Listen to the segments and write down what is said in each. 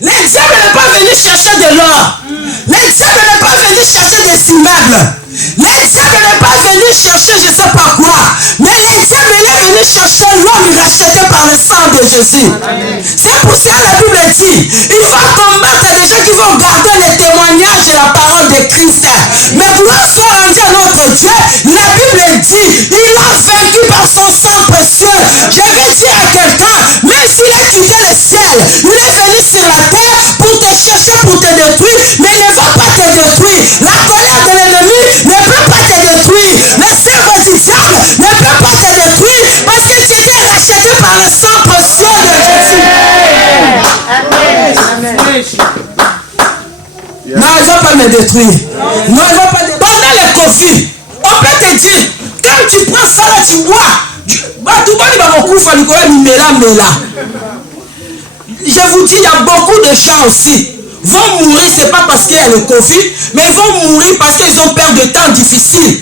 Le diable n'est pas venu chercher de l'or. Le diable n'est pas venu chercher des immeubles. Le diable n'est pas venu chercher je ne sais pas quoi. Mais le diable est venu chercher l'homme racheté par le sang de Jésus. C'est pour ça que la Bible dit, il va combattre les gens qui vont garder le témoignage et la parole de Christ. Mais gloire soit rendue à notre Dieu. La Bible dit, il a vaincu par son sang précieux. Je vais dire à quelqu'un, même s'il a quitté le ciel, il est venu sur la terre pour te chercher, pour te détruire, mais il ne va pas te détruire. La colère de l'ennemi ne peut pas te détruire. Le cerveau du diable ne peut pas te détruire parce que tu étais racheté par le sang précieux de Jésus. Non, il ne va pas me détruire. Non, il ne va pas me détruire. Pendant le Covid, on peut te dire, quand tu prends ça là, tu bois. Je vous dis, il y a beaucoup de gens aussi vont mourir, c'est pas parce qu'il y a le Covid, mais ils vont mourir parce qu'ils ont peur de temps difficiles.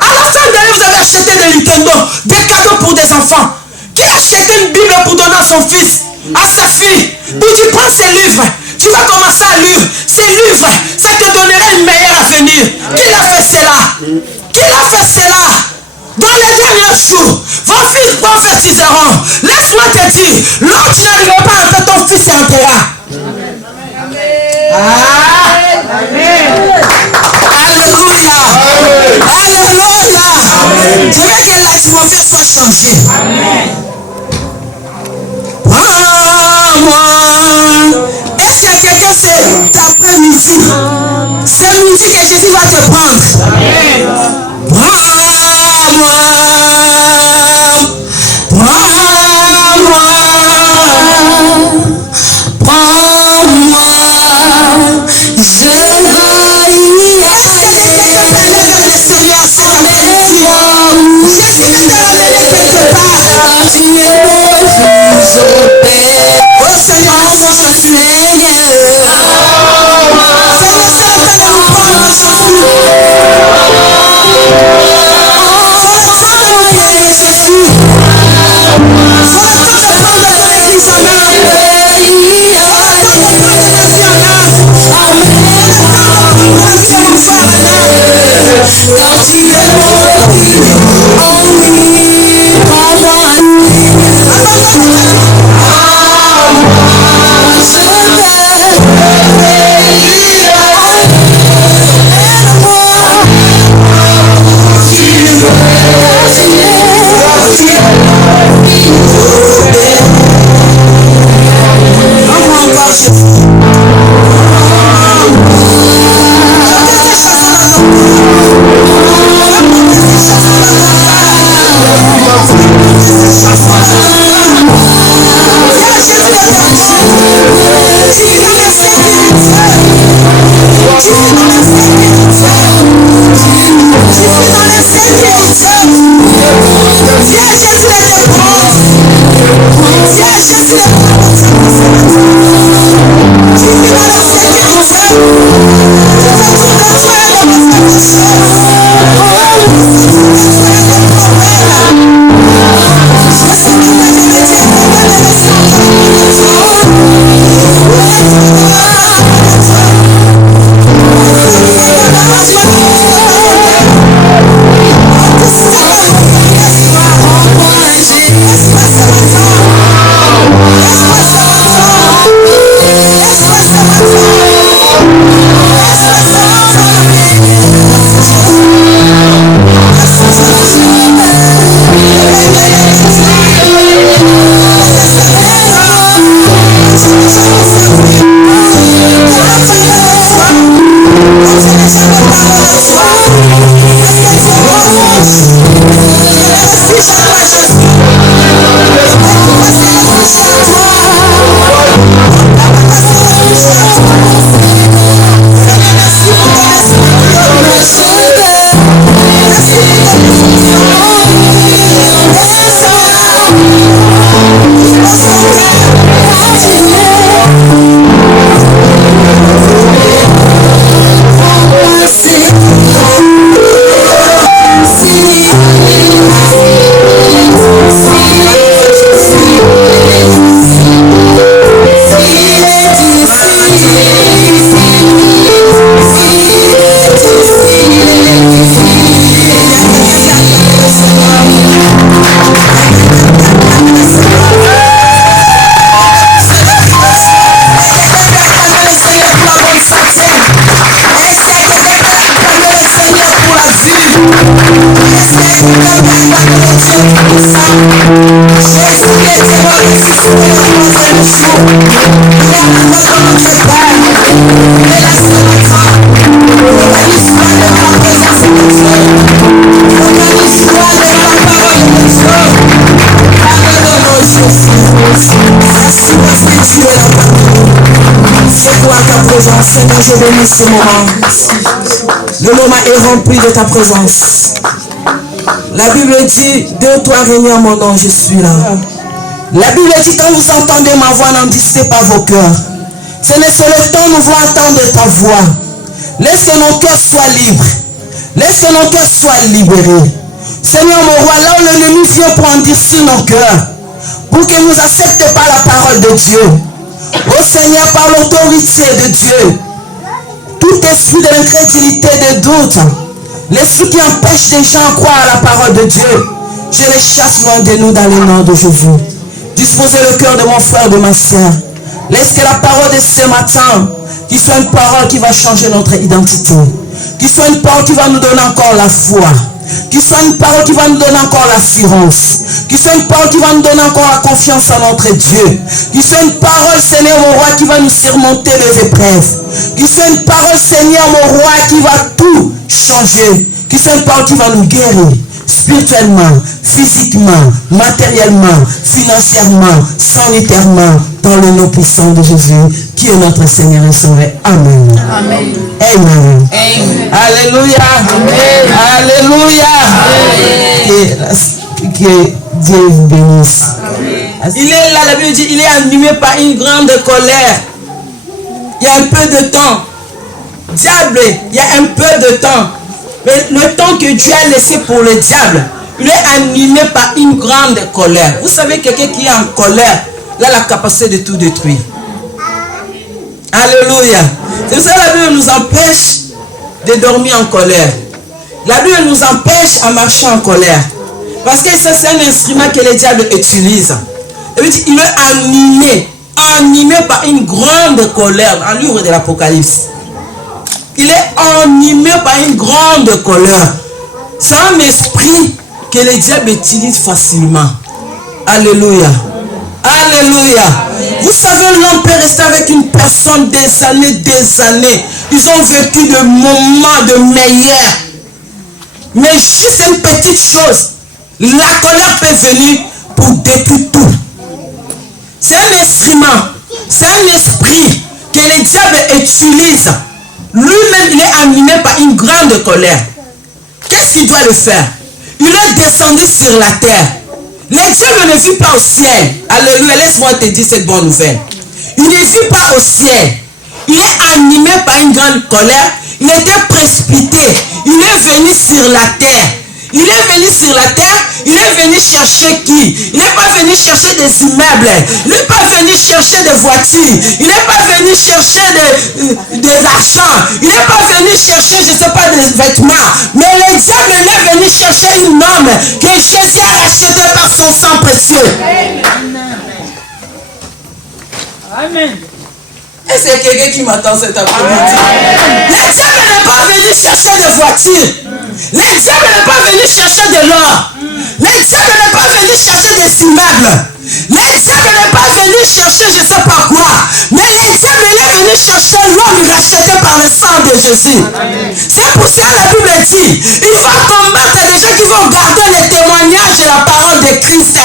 À la fin de l'année, vous avez acheté des Nintendo, des cadeaux pour des enfants. Qui a acheté une Bible pour donner à son fils, à sa fille? Puis tu prends ces livres, tu vas commencer à lire. Ces livres, ça te donnera une meilleure avenir. Qui l'a fait cela? Qui l'a fait cela? Dans les derniers jours, vos fils prophétiseront. Laisse-moi te dire, l'autre tu n'arriveras pas à faire ton fils enterra. Alléluia. Alléluia. Je veux que l'atmosphère soit changée. Prends-moi. Est-ce que quelqu'un sait l'après-midi? C'est midi que Jésus va te prendre. Prends-moi. Seigneur, je bénis ce moment. Le moment est rempli de ta présence. La Bible dit, 2 ou 3 réunis en mon nom, je suis là. La Bible dit, quand vous entendez ma voix, n'endistez pas vos cœurs. Ce n'est sur le temps nous voulons entendre ta voix. Laisse que nos cœurs soient libres. Laisse que nos cœurs soient libérés. Seigneur mon roi, là où l'ennemi vient pour endurcir nos cœurs, pour que nous acceptent pas la parole de Dieu. Ô Seigneur, par l'autorité de Dieu, tout esprit de l'incrédulité, de doute, l'esprit qui empêche les gens de croire à la parole de Dieu, je les chasse loin de nous dans le nom de Jésus. Disposez le cœur de mon frère, de ma soeur. Laisse que la parole de ce matin, qui soit une parole qui va changer notre identité, qui soit une parole qui va nous donner encore la foi, qui soit une parole qui va nous donner encore l'assurance, qui soit une parole qui va nous donner encore la confiance en notre Dieu, qui soit une parole, Seigneur mon roi, qui va nous surmonter les épreuves, qui soit une parole, Seigneur mon roi, qui va tout changer, qui soit une parole qui va nous guérir spirituellement, physiquement, matériellement, financièrement, sanitairement, dans le nom puissant de Jésus, qui est notre Seigneur et Sauveur. Amen. Amen. Amen. Amen. Alléluia. Amen. Alléluia. Amen. Que Dieu vous bénisse. Amen. Il est là, la Bible dit, il est animé par une grande colère. Il y a un peu de temps. Diable, il y a un peu de temps. Mais le temps que Dieu a laissé pour le diable, il est animé par une grande colère. Vous savez, quelqu'un qui est en colère, il a la capacité de tout détruire. Alléluia. C'est pour ça que la Bible nous empêche de dormir en colère. La Bible nous empêche à marcher en colère. Parce que ça, c'est un instrument que le diable utilise. Il est animé par une grande colère dans le livre de l'Apocalypse. Il est animé par une grande colère. C'est un esprit que le diable utilise facilement. Alléluia. Alléluia. Vous savez, l'homme peut rester avec une personne des années. Ils ont vécu de moments de meilleurs. Mais juste une petite chose, la colère peut venir pour détruire tout. C'est un instrument, c'est un esprit que le diable utilise. Lui-même, il est animé par une grande colère. Qu'est-ce qu'il doit le faire? Il est descendu sur la terre. Le diable ne vit pas au ciel. Alléluia, laisse-moi te dire cette bonne nouvelle. Il ne vit pas au ciel. Il est animé par une grande colère. Il était précipité. Il est venu sur la terre. Il est venu sur la terre, il est venu chercher qui? Il n'est pas venu chercher des immeubles, il n'est pas venu chercher des voitures, il n'est pas venu chercher des argent, il n'est pas venu chercher, je ne sais pas, des vêtements. Mais le diable est venu chercher une âme que Jésus a rachetée par son sang précieux. Amen. Est-ce qu'il y a quelqu'un qui m'attend cet après-midi? Le diable n'est pas venu chercher des voitures. Le diable n'est pas venu chercher de l'or. Le diable n'est pas venu chercher des immeubles. Le diable n'est pas venu chercher je ne sais pas quoi. Mais le diable est venu chercher l'homme racheté par le sang de Jésus. C'est pour ça que la Bible dit, il va combattre les gens qui vont garder le témoignage de la parole de Christ.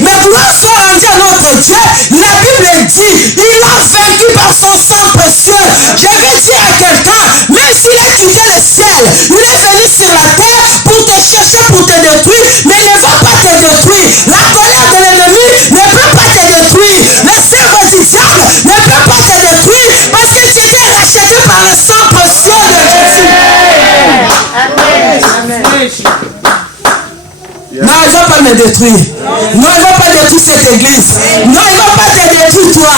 Mais gloire soit rendue à notre Dieu. La Bible dit, il a vaincu par son sang précieux. Je vais dire à quelqu'un, même s'il a quitté le ciel, il est venu sur la terre pour te chercher, pour te détruire, mais il ne va pas te détruire. La colère de l'ennemi ne peut pas te détruire. Le cerveau du diable ne peut pas te détruire parce que tu étais racheté par le sang précieux de Jésus. Non, il ne va pas me détruire. Non, il ne va pas détruire cette église. Non, il ne va pas te détruire toi.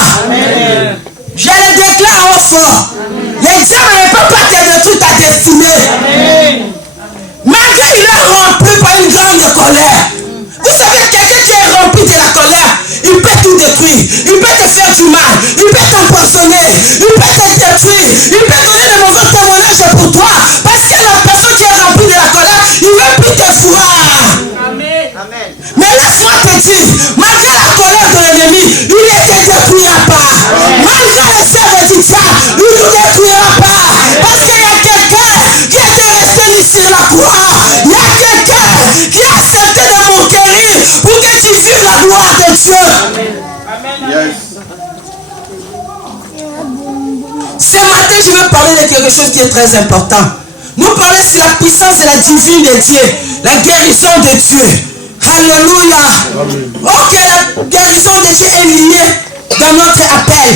Je le déclare au fort. Le diable ne peut pas te détruire ta destinée. Malgré qu'il est rempli par une grande colère. Vous savez, quelqu'un qui est rempli de la colère, il peut tout détruire. Il peut te faire du mal. Il peut t'empoisonner. Il peut te détruire. Il peut donner de mauvais témoignages pour toi. Parce que la personne qui est remplie de la colère, il ne veut plus te voir. Amen. dit, malgré la colère de l'ennemi, il ne te détruira pas. Malgré les œuvres du diable, il ne nous détruira pas. Parce qu'il y a quelqu'un qui était resté ici sur la croix. Il y a quelqu'un qui a accepté de m'enquérir pour que tu vives la gloire de Dieu. Yes. Ce matin, je veux parler de quelque chose qui est très important. Nous parlons sur la puissance et la divine de Dieu, la guérison de Dieu. Alléluia. Ok, la guérison de Dieu est liée dans notre appel.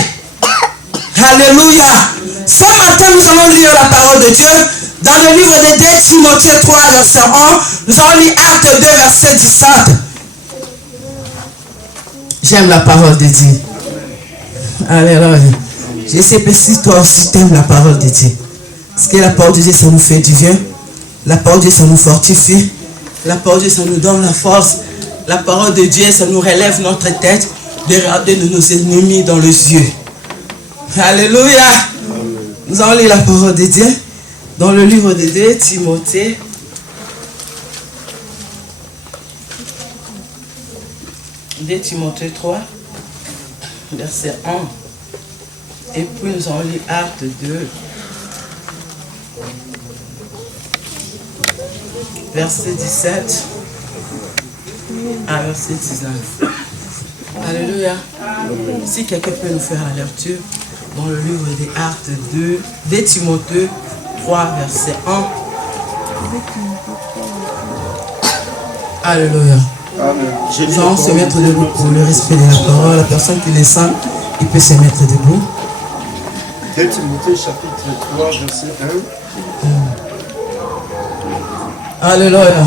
Alléluia. Ce matin, nous allons lire la parole de Dieu dans le livre de 2 Timothée 3, verset 1. Nous allons lire Acte 2, verset 17. J'aime la parole de Dieu. Alléluia. Je sais que si toi aussi tu aimes la parole de Dieu. Parce que la parole de Dieu, ça nous fait du bien. La parole de Dieu, ça nous fortifie. La parole de Dieu, ça nous donne la force. La parole de Dieu, ça nous relève notre tête de regarder nos ennemis dans les yeux. Alléluia. Nous allons lire la parole de Dieu dans le livre de 2 Timothée. Timothée 3, verset 1. Et puis nous allons lire Acte 2. Verset 17 à verset 19. Alléluia. Si quelqu'un peut nous faire la lecture dans le livre des Actes 2, 2 Timothée 3, verset 1. Alléluia. Nous allons se mettre debout pour le respect de la parole. La personne qui le sent, il peut se mettre debout. 2 Timothée chapitre 3, verset 1. Alléluia.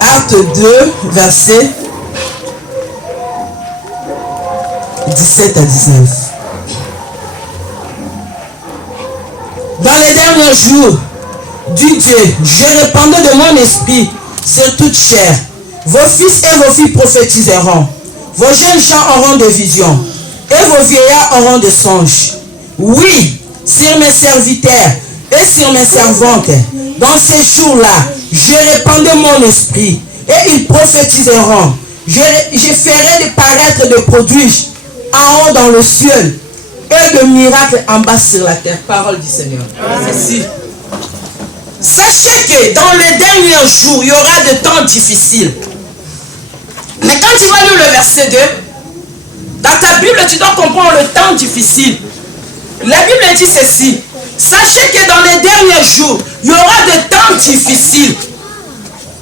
Acte 2, verset 17 à 19. Dans les derniers jours, dit Dieu, je répandrai de mon esprit sur toute chair. Vos fils et vos filles prophétiseront. Vos jeunes gens auront des visions. Et vos vieillards auront des songes. Oui, sur mes serviteurs et sur mes servantes, dans ces jours-là, je répandrai mon esprit et ils prophétiseront. Je ferai de paraître des produits en haut dans le ciel et de miracles en bas sur la terre. Parole du Seigneur. Ceci. Sachez que dans les derniers jours, il y aura des temps difficiles. Mais quand tu vas lire le verset 2, dans ta Bible, tu dois comprendre le temps difficile. La Bible dit ceci. Sachez que dans les derniers jours, il y aura des temps difficiles.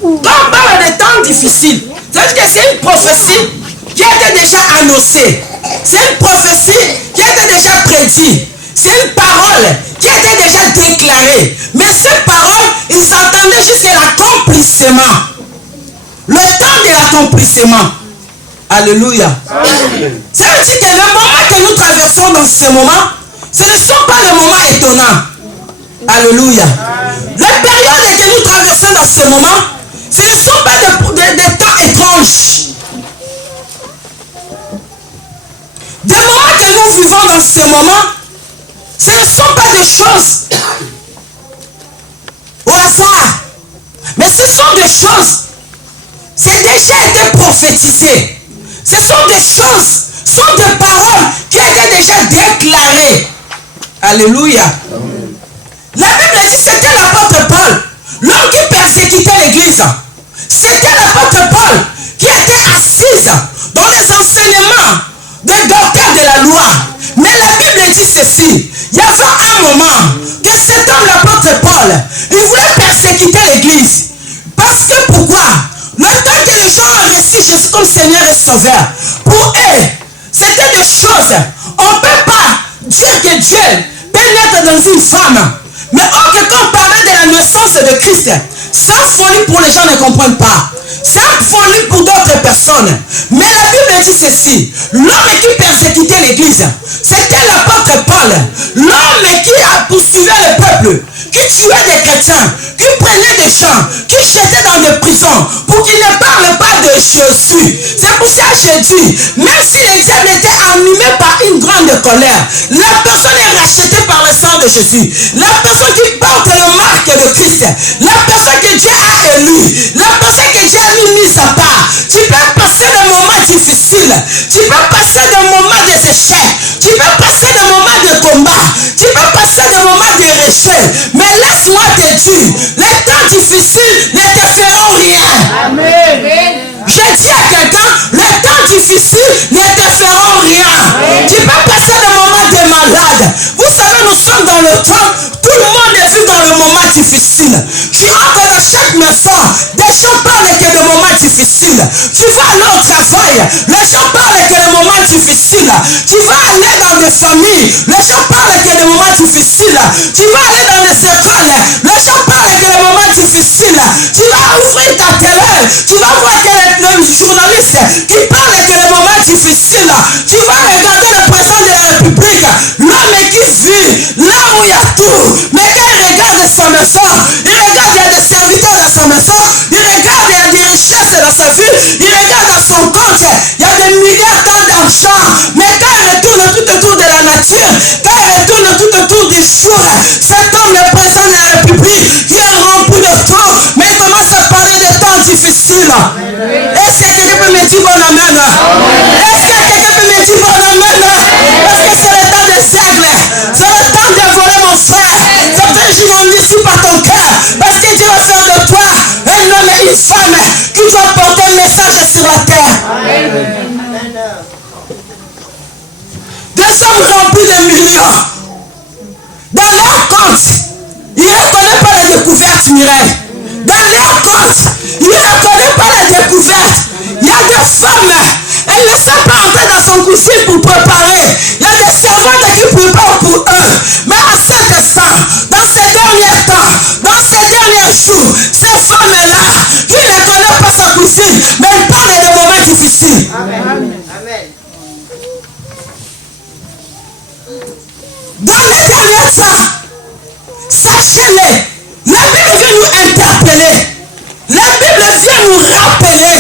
Quand on parle de temps difficiles, c'est-à-dire que c'est une prophétie qui a été déjà annoncée. C'est une prophétie qui a été déjà prédite. C'est une parole qui a été déjà déclarée. Mais cette parole, ils s'attendaient jusqu'à l'accomplissement. Le temps de l'accomplissement. Alléluia. Ça veut dire que le moment que nous traversons dans ce moment, ce ne sont pas des moments étonnants. Alléluia. Les périodes que nous traversons dans ce moment, ce ne sont pas des temps étranges. Des moments que nous vivons dans ce moment, ce ne sont pas des choses au hasard. Mais ce sont des choses. C'est déjà été prophétisé. Ce sont des choses, ce sont des paroles qui ont été déjà déclarées. Alléluia. Amen. La Bible dit c'était l'apôtre Paul, l'homme qui persécutait l'église. C'était l'apôtre Paul qui était assise dans les enseignements des docteurs de la loi. Mais la Bible dit ceci. Il y avait un moment que cet homme, l'apôtre Paul, il voulait persécuter l'église. Parce que pourquoi? Le temps que les gens ont reçu Jésus comme Seigneur et Sauveur, pour eux, c'était des choses. On ne peut pas dire que Dieu peut naître dans une femme. Mais quand on parlait de la naissance de Christ, sans folie pour les gens ne comprennent pas. Sans folie pour d'autres personnes. Mais la Bible dit ceci. L'homme qui persécutait l'église, c'était l'apôtre Paul. L'homme qui a poursuivi le peuple, qui tuait des chrétiens, qui prenait des gens, qui jetait dans des prisons pour qu'ils ne parlent pas de Jésus. C'est pour ça que je dis, même si les diables étaient animés par une grande temps de colère. La personne est rachetée par le sang de Jésus. La personne qui porte le marque de Christ. La personne que Dieu a élue. La personne que Dieu a mis à part. Tu peux passer des moments difficiles. Tu peux passer des moments de échecs. Tu peux passer des moments de combat. Tu peux passer des moments de rejet. Mais laisse-moi te dire, les temps difficiles ne te feront rien. Amen. Je dis à quelqu'un, les temps difficiles ne te feront rien. Tu peux passer des moments de malade. Vous savez, nous sommes dans le temps, tout le monde est vu dans le moment difficile. Tu entres dans chaque maison, des gens parlent que des moments difficiles. Tu vas aller au travail, les gens parlent que des moments difficiles. Tu vas aller dans des familles, les gens parlent que des moments difficiles. Tu vas aller dans les écoles, les gens parlent que des moments difficiles. Tu vas ouvrir ta télé, tu vas voir que les journalistes qui parlent que des moments difficiles. Tu vas regarder le président de la République, l'homme qui vit là où il y a tout. Mais quand il regarde sa maison, il regarde, il y a des serviteurs dans sa maison, il regarde, il y a des richesses dans sa vie, il regarde dans son compte, il y a des milliards d'argent. Mais quand il retourne tout autour de la nature, quand il retourne tout autour du jour, cet homme, le président de la République, il est rempli de temps, mais il commence à parler de temps difficiles. Est-ce que quelqu'un peut me dire bon amen? Est-ce que quelqu'un peut me dire bon amen? Parce que c'est le temps des aigles. C'est le temps de voler mon frère. Certains jours on ici par ton cœur. Parce que Dieu va faire de toi un homme et une femme qui doit porter un message sur la terre. Des hommes remplis de millions. Dans leur compte, ils ne reconnaissent pas la découverte, Mireille. Dans leur compte, ils ne reconnaissent pas la découverte. Il y a des femmes, elles ne savent pas entrer dans son cuisine pour préparer. Il y a des servantes qui préparent pour eux. Mais à cet instant, dans ces derniers temps, dans ces derniers jours, ces femmes-là, qui ne connaissent pas sa cuisine, mais elles parlent de moments difficiles. Amen. Dans les derniers temps, sachez-le, la Bible vient nous interpeller. La Bible vient nous rappeler.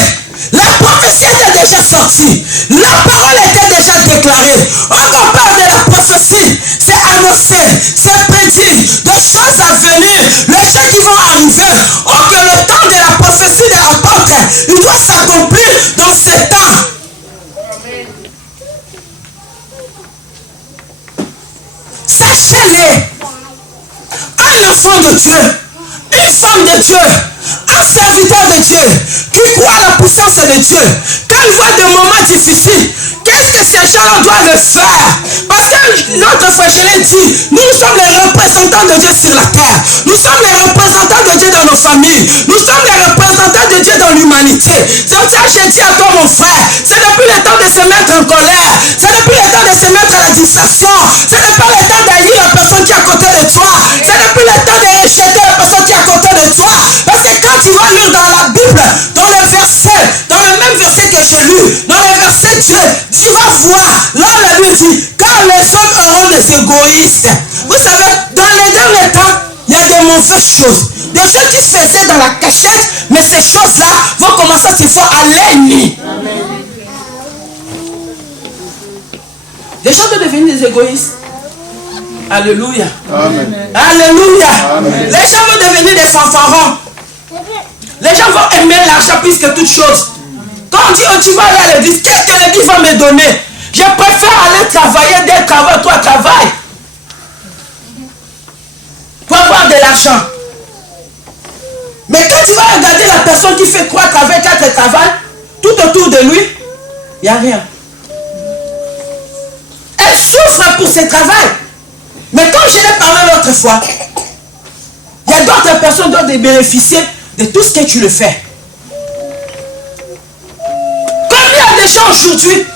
La prophétie était déjà sortie. La parole était déjà déclarée. On parle de la prophétie. C'est annoncé, c'est prédit. Des choses à venir. Les choses qui vont arriver. Or que le temps de la prophétie de l'apôtre, il doit s'accomplir dans ce temps. Sachez-le. Un enfant de Dieu, une femme de Dieu, un serviteur de Dieu, qui croit à la puissance de Dieu, quand il voit des moments difficiles, qu'est-ce que ces gens doivent le faire? Parce que notre frère, je l'ai dit, nous sommes les représentants de Dieu sur la terre. Nous sommes les représentants de Dieu dans nos familles. Nous sommes les représentants de Dieu dans l'humanité. C'est pour ça que j'ai dit à toi, mon frère, c'est depuis le temps de se mettre en colère. C'est depuis le temps de se mettre à la distraction. C'est depuis le temps d'haïr la personne qui est à côté de toi. C'est depuis le temps de rejeter la personne qui est à côté de toi. Parce que quand tu vas lire dans la Bible, dans le verset, dans le même verset que j'ai lu, dans le verset Dieu, tu vas voir, là la Bible dit, car les hommes auront des égoïstes. Vous savez, dans les derniers temps, il y a des mauvaises choses. Des choses qui se faisaient dans la cachette, mais ces choses-là vont commencer à se faire à l'ennemi. Les gens vont devenir des égoïstes. Alléluia. Amen. Alléluia. Amen. Les gens vont devenir des fanfarons. Les gens vont aimer l'argent plus que toute chose. Quand on dit, oh, tu vas aller à l'église, qu'est-ce que l'église va me donner? Je préfère aller travailler dès le travail, toi travaille. Pour avoir de l'argent. Mais quand tu vas regarder la personne qui fait 3 travail, 4 travail, tout autour de lui, il n'y a rien. Elle souffre pour ce travail. Mais quand je l'ai parlé l'autre fois, il y a d'autres personnes qui doivent bénéficier de tout ce que tu le fais. Combien de gens aujourd'hui,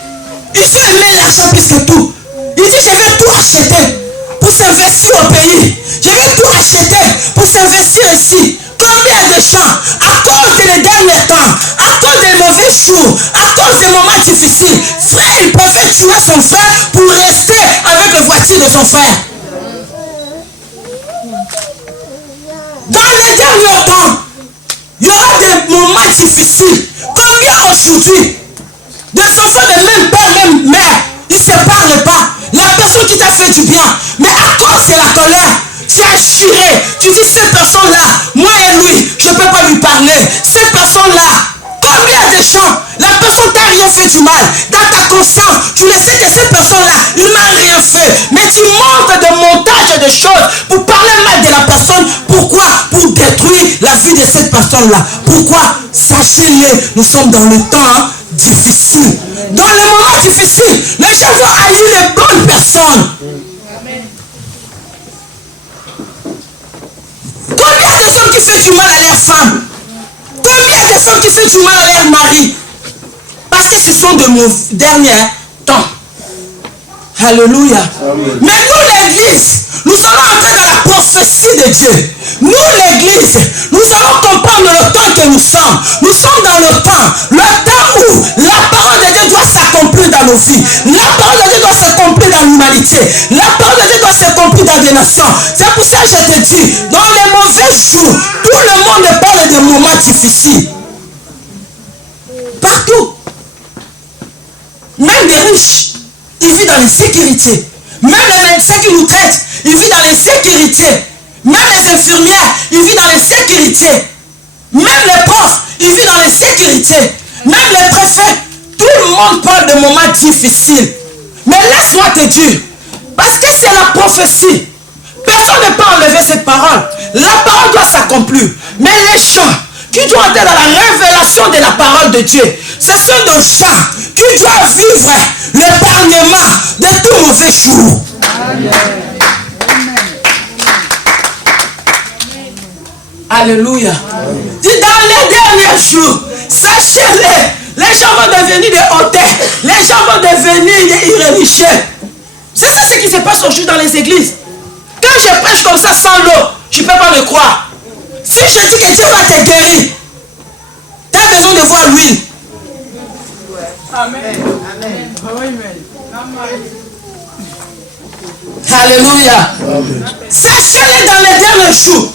ils ont aimé l'argent plus que tout. Ils disent, je vais tout acheter pour s'investir au pays. Je vais tout acheter pour s'investir ici. Combien de gens, à cause des derniers temps, à cause des mauvais jours, à cause des moments difficiles, frère, il préfère tuer son frère pour rester avec la voiture de son frère. Dans les derniers temps, il y aura des moments difficiles. Combien aujourd'hui, des enfants de même père, même mère, ils ne se parlent pas. personne qui t'a fait du bien, mais à cause de la colère, tu as juré. Tu dis, cette personne-là, moi et lui, je ne peux pas lui parler. Cette personne-là, combien de gens, la personne t'a rien fait du mal. Dans ta conscience, tu le sais que cette personne-là, il ne m'a rien fait. Mais tu montes des montages de choses pour parler mal de la personne. Pourquoi? Pour détruire la vie de cette personne-là. Pourquoi? Sachez-le, nous sommes dans le temps difficile. Dans les moments difficiles, les gens vont haïr les bonnes personnes. Combien de hommes qui font du mal à leur femme? Combien de femmes qui font du mal à leur mari? Parce que ce sont de mon dernier temps. Alléluia. Amen. Mais nous, l'église, nous allons entrer dans la prophétie de Dieu. Nous, l'église, nous allons comprendre le temps que nous sommes. Nous sommes dans le temps où la parole de Dieu doit s'accomplir dans nos vies. La parole de Dieu doit s'accomplir dans l'humanité. La parole de Dieu doit s'accomplir dans des nations. C'est pour ça que je te dis, dans les mauvais jours, tout le monde parle de moments difficiles. Partout. Même des riches, ils vivent dans l'insécurité. Même les médecins qui nous traitent, ils vivent dans l'insécurité. Même les infirmières, ils vivent dans l'insécurité. Même les profs, ils vivent dans l'insécurité. Même les préfets, tout le monde parle de moments difficiles. Mais laisse-moi te dire, parce que c'est la prophétie. Personne ne peut enlever cette parole. La parole doit s'accomplir. Mais les gens qui doivent entrer dans la révélation de la parole de Dieu, ce sont des gens qui doivent vivre l'épargnement de tout mauvais jour. Amen. Alléluia. Dis, dans les derniers jours, sachez-le, les gens vont devenir des hautains, les gens vont devenir des irréligieux. C'est ça ce qui se passe aujourd'hui dans les églises. Quand je prêche comme ça sans l'eau, je ne peux pas le croire. Si je dis que Dieu va te guérir, tu as besoin de voir l'huile. Amen. Amen. Alléluia. Sachez-le dans les derniers jours.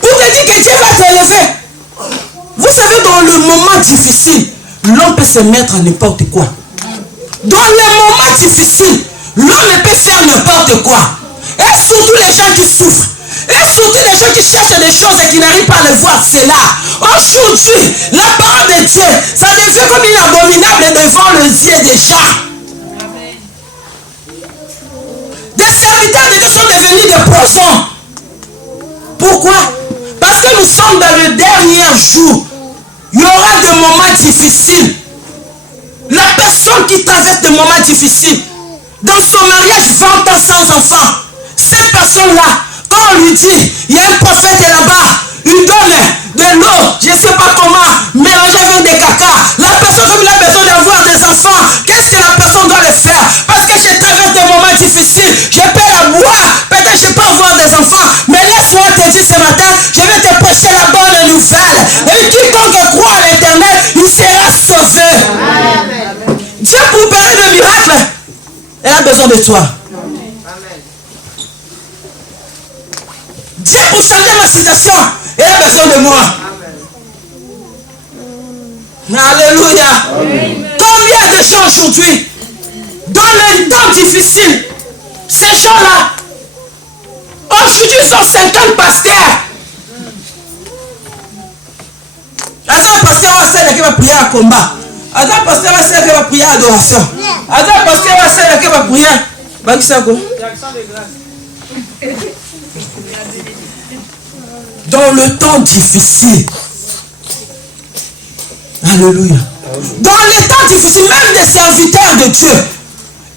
Pour te dire que Dieu va t'élever. Vous savez, dans le moment difficile, l'homme peut se mettre à n'importe quoi. Dans les moments difficiles, l'homme peut faire n'importe quoi. Et surtout les gens qui souffrent. Et surtout les gens qui cherchent des choses et qui n'arrivent pas à le voir, c'est là. Aujourd'hui, la parole de Dieu, ça devient comme une abominable devant les yeux des gens. Des serviteurs de Dieu sont devenus des poissons. Pourquoi? Parce que nous sommes dans le dernier jour. Il y aura des moments difficiles. La personne qui traverse des moments difficiles, dans son mariage, 20 ans sans enfant, cette personne-là, quand on lui dit, il y a un prophète là-bas, il donne de l'eau, je ne sais pas comment, mélanger avec des caca. La personne, comme il a besoin d'avoir des enfants, qu'est-ce que la personne doit le faire? Parce que je traverse des moments difficiles, je peux la boire, peut-être je peux avoir des enfants, mais laisse-moi te dire ce matin, je vais te prêcher la bonne nouvelle. Et quiconque croit à l'Éternel, il sera sauvé. Amen. Dieu, pour opérer le miracle, elle a besoin de toi. Dieu, pour changer ma situation, elle a besoin de moi. Amen. Alléluia. Amen. Combien de gens aujourd'hui, dans les temps difficiles, ces gens-là, aujourd'hui ils ont 50 pasteurs. Un pasteur qui va prier à combat. Un pasteur qui va prier à adoration. Un pasteur qui va prier à dans le temps difficile. Alléluia. Dans les temps difficiles, même des serviteurs de Dieu,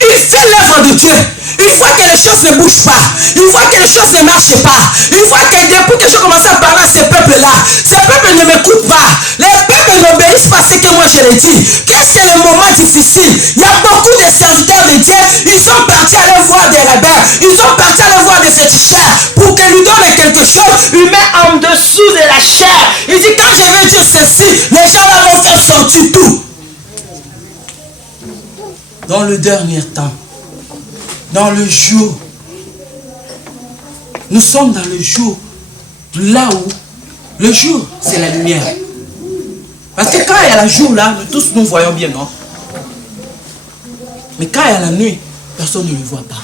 il fait l'œuvre de Dieu. Il voit que les choses ne bougent pas. Il voit que les choses ne marchent pas. Il voit que depuis que je commence à parler à ce peuple-là, ce peuple ne m'écoute pas. Les peuples n'obéissent pas à ce que moi je leur dis. Qu'est-ce que le moment difficile? Il y a beaucoup de serviteurs de Dieu. Ils sont partis aller voir des rebelles. Ils sont partis aller voir des féticheurs pour qu'ils lui donnent quelque chose. Il met en dessous de la chair. Il dit, quand je vais dire ceci, les gens là vont faire sortir tout. Dans le dernier temps, dans le jour, nous sommes dans le jour, là où le jour, c'est la lumière. Parce que quand il y a le jour là, nous tous nous voyons bien, non? Mais quand il y a la nuit, personne ne le voit pas.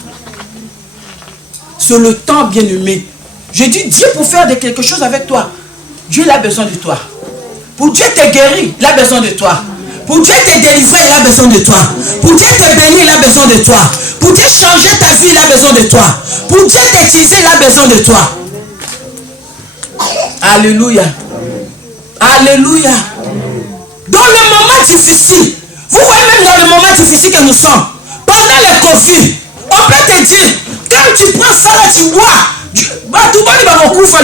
C'est le temps, bien-aimé. Je dis Dieu pour faire quelque chose avec toi. Dieu il a besoin de toi. Pour Dieu te guérir, il a besoin de toi. Pour Dieu te délivrer, il a besoin de toi. Pour Dieu te bénir, il a besoin de toi. Pour Dieu changer ta vie, il a besoin de toi. Pour Dieu t'utiliser, il a besoin de toi. Alléluia. Alléluia. Dans le moment difficile, vous voyez même dans le moment difficile que nous sommes, pendant le Covid, on peut te dire, quand tu prends ça là, tu vois, tout le monde va beaucoup faire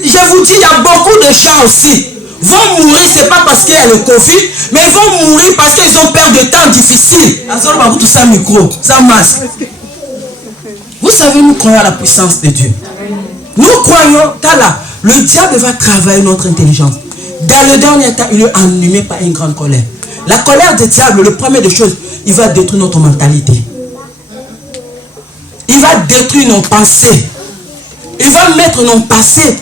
je vous dis, il y a beaucoup de gens aussi vont mourir, c'est pas parce qu'il y a le Covid, mais ils vont mourir parce qu'ils ont peur de temps difficiles. Tout ça micro, ça masque. Vous savez, nous croyons à la puissance de Dieu. Nous croyons, le diable va travailler notre intelligence. Dans le dernier temps, il est animé par une grande colère. La colère du diable, le premier des choses, il va détruire notre mentalité. Il va détruire nos pensées. Il va mettre nos passés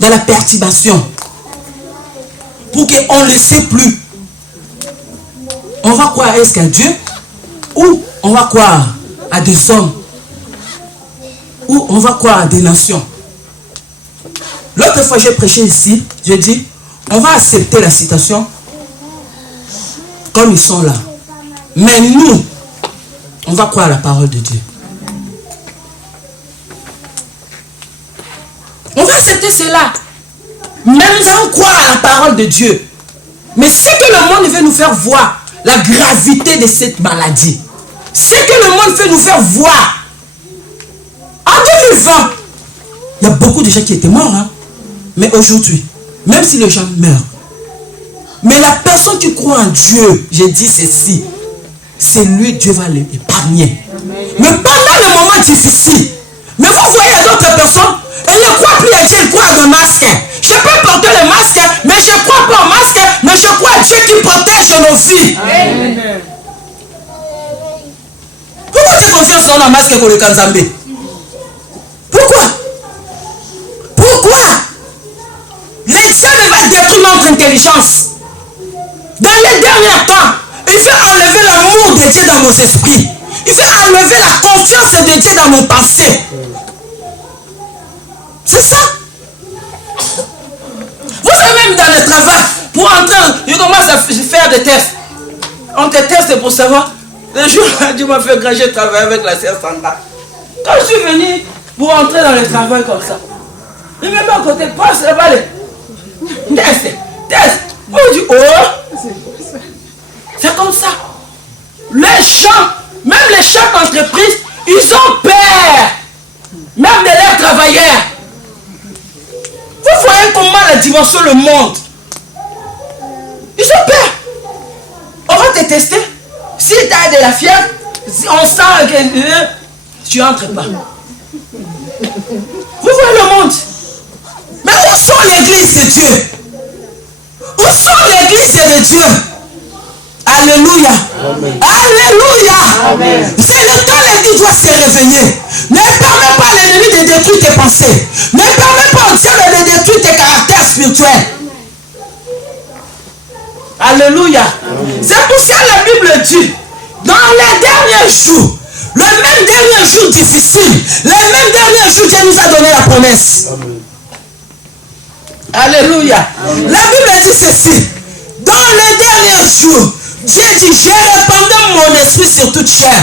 dans la perturbation. Pour qu'on ne le sait plus. On va croire est-ce qu'à Dieu, ou on va croire à des hommes, ou on va croire à des nations. L'autre fois j'ai prêché ici, j'ai dit, on va accepter la situation comme ils sont là. Mais nous, on va croire à la parole de Dieu. On va accepter cela. Mais nous allons croire à la parole de Dieu. Mais ce que le monde veut nous faire voir, la gravité de cette maladie, ce que le monde veut nous faire voir, en 2020, il y a beaucoup de gens qui étaient morts. Hein? Mais aujourd'hui, même si les gens meurent, mais la personne qui croit en Dieu, j'ai dit ceci, c'est lui, Dieu va l'épargner. Mais pendant le moment difficile, mais vous voyez d'autres personnes, elles ne croient plus à Dieu, elles croient à un masque. Je peux porter le masque, mais je ne crois pas au masque, mais je crois à Dieu qui protège nos vies. Amen. Pourquoi tu as confiance dans le masque pour le Kanzambé? Pourquoi? Pourquoi? Le diable va détruire notre intelligence. Dans les derniers temps, il veut enlever l'amour de Dieu dans mon esprit. Il veut enlever la confiance de Dieu dans mon passé. C'est ça. Vous savez, même dans le travail, pour entrer, je commence à faire des tests. On te teste pour savoir. Le jour où Dieu m'a fait grand, j'ai travaillé avec la sœur Sandra. Quand je suis venu pour entrer dans le travail comme ça, il me met à côté, passe là-bas, test. On dit, oh, c'est comme ça. Les gens, même les chefs d'entreprise, ils ont peur. Même de leurs travailleurs. Vous voyez comment la dimension le montre. Ils ont peur. On va te tester. Si tu as de la fièvre, on sent que tu n'entres pas. Vous voyez le monde. Mais où sont l'église de Dieu? Où sont l'église de Dieu? Alléluia. Amen. Alléluia. C'est le temps l'église doit se réveiller. Ne permets pas l'ennemi de détruire tes pensées. Ne permets pas au diable de détruire tes caractères spirituels. Alléluia. C'est pour ça que la Bible dit, dans les derniers jours, le même dernier jour difficile, le même dernier jour Dieu nous a donné la promesse. Amen. Alléluia. Amen. La Bible dit ceci, dans les derniers jours, Dieu dit, j'ai répandu mon esprit sur toute chair.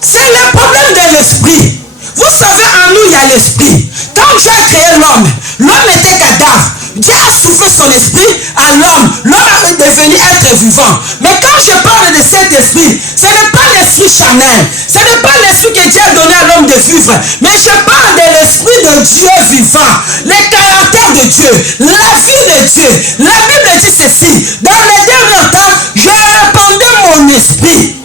C'est le problème de l'esprit. Vous savez, en nous, il y a l'esprit. Quand Dieu a créé l'homme, l'homme était cadavre. Dieu a soufflé son esprit à l'homme. L'homme est devenu être vivant. Mais quand je parle de cet esprit, ce n'est pas l'esprit charnel. Ce n'est pas l'esprit que Dieu a donné à l'homme de vivre. Mais je parle de l'esprit de Dieu vivant. Les caractères de Dieu. La vie de Dieu. La Bible dit ceci. Dans les derniers temps, je répandrai mon esprit.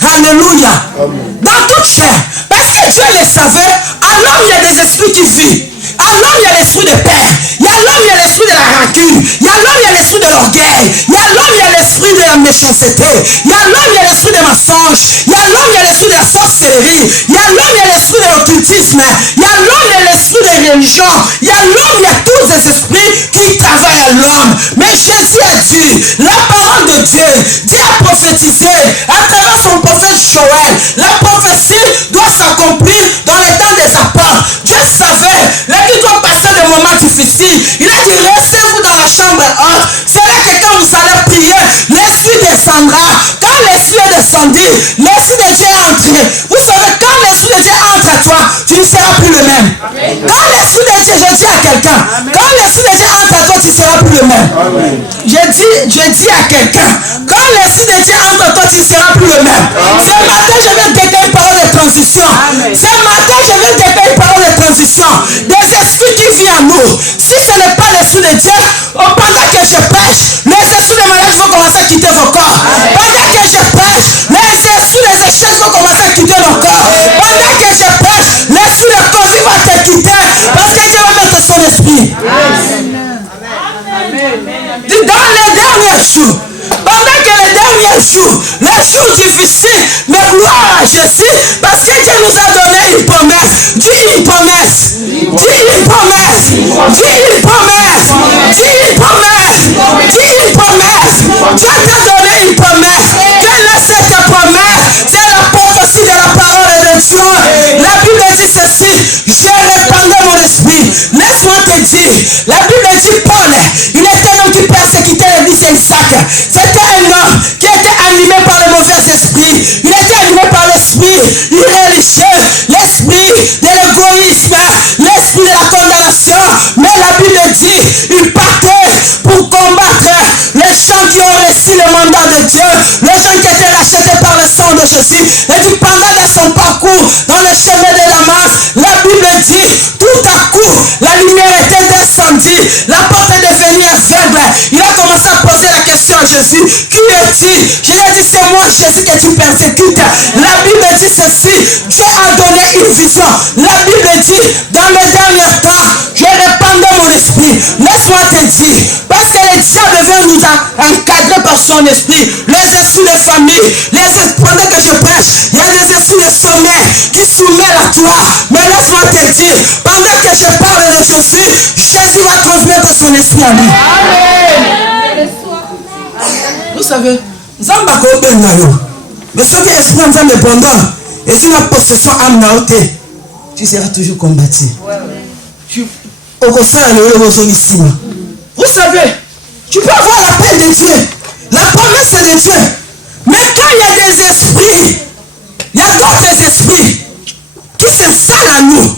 Alléluia. Amen. Dans toute chair. Parce que Dieu le savait, à l'homme il y a des esprits qui vivent. À l'homme il y a l'esprit de peur. Il y a l'homme, il y a l'esprit de la rancune. Il y a l'homme, il y a l'esprit de l'orgueil. Il y a l'homme, il y a l'esprit de la méchanceté. Il y a l'homme, il y a l'esprit de mensonge. Il y a l'homme, il y a l'esprit de la sorcellerie. Il y a l'homme, il y a l'esprit de l'occultisme. Il y a l'homme, il y a l'esprit de des religions. Il y a l'homme, il y a tous ces esprits qui travaillent à l'homme. Mais Jésus a dit, la parole de Dieu, Dieu a prophétisé à travers son prophète Joël. La prophétie doit s'accomplir dans les temps des apôtres. Dieu savait, là qu'il doit passer des moments difficiles. Il a dit, restez-vous dans la chambre haute. C'est là que quand vous allez prier, l'esprit descendra. Quand l'esprit est descendu, l'esprit de Dieu est entré. Vous savez, quand l'esprit de Dieu entre à toi, tu ne seras plus le même. Amen. Quand l'esprit de Dieu, je dis à quelqu'un, quand l'esprit de Dieu entre à toi, tu ne seras plus le même. Je dis à quelqu'un, quand l'esprit de Dieu entre à toi, tu ne seras plus le même. Ce matin, je vais déclarer une parole de transition. Ce matin, je vais déclarer une parole de transition. Des esprits qui vivent en nous. Si ce n'est pas l'esprit de Dieu, pendant que je prêche, les esprits de malade vont commencer à quitter vos corps. Pendant que je prêche, les esprits des échecs vont commencer à quitter nos corps. Pendant que je prêche, l'esprit de Covid va te quitter parce que Dieu va mettre son esprit. Dans les derniers jours, pendant que les derniers jours, les jours difficiles, mais gloire à Jésus, parce que Dieu nous a donné une promesse. Dis une promesse. Dis une promesse. Dis une promesse. Dis une promesse. Dis une promesse. Dieu t'a donné une promesse. Quelle est cette promesse? C'est la prophétie de la parole de Dieu. La Bible dit ceci, je répandrai mon esprit. Laisse-moi te dire, la Bible dit Paul, il était un homme qui persécutait l'église d'Isaac. C'était un homme qui était animé par le mauvais esprit. Il était animé par l'esprit irréligieux, l'esprit de l'égoïsme, l'esprit de la condamnation. Mais la Bible dit, il partait pour combattre les gens qui ont reçu le mandat de Dieu, les gens qui étaient rachetés par le sang de Jésus. Et du pendant de son parcours dans le chemin de Damas, la Bible dit, tout à coup, la lumière était descendue, la porte est devenue aveugle. Il a commencé à poser la question à Jésus, qui es-tu? Je lui ai dit, c'est moi Jésus que tu persécutes. La Bible dit ceci, Dieu a donné une vision. La Bible dit, dans le dernier temps, je répandrai mon esprit. Laisse-moi te dire, parce que le diable veut nous encadrer par son esprit. Les esprits de famille, pendant que je prêche, il y a des esprits de sommeil qui soumettent à toi. Mais laisse-moi te dire, pendant que je parle de Jésus, Jésus va transmettre son esprit à lui. Amen. Vous savez, Zamba Kobenga yo. Mais ce qui est esprit en Zamba pendant, et si la possession âme n'a ôté, tu seras toujours combattu. Vous savez, tu peux avoir la paix de Dieu, la promesse de Dieu. Mais quand il y a des esprits, il y a d'autres esprits qui s'installent à nous.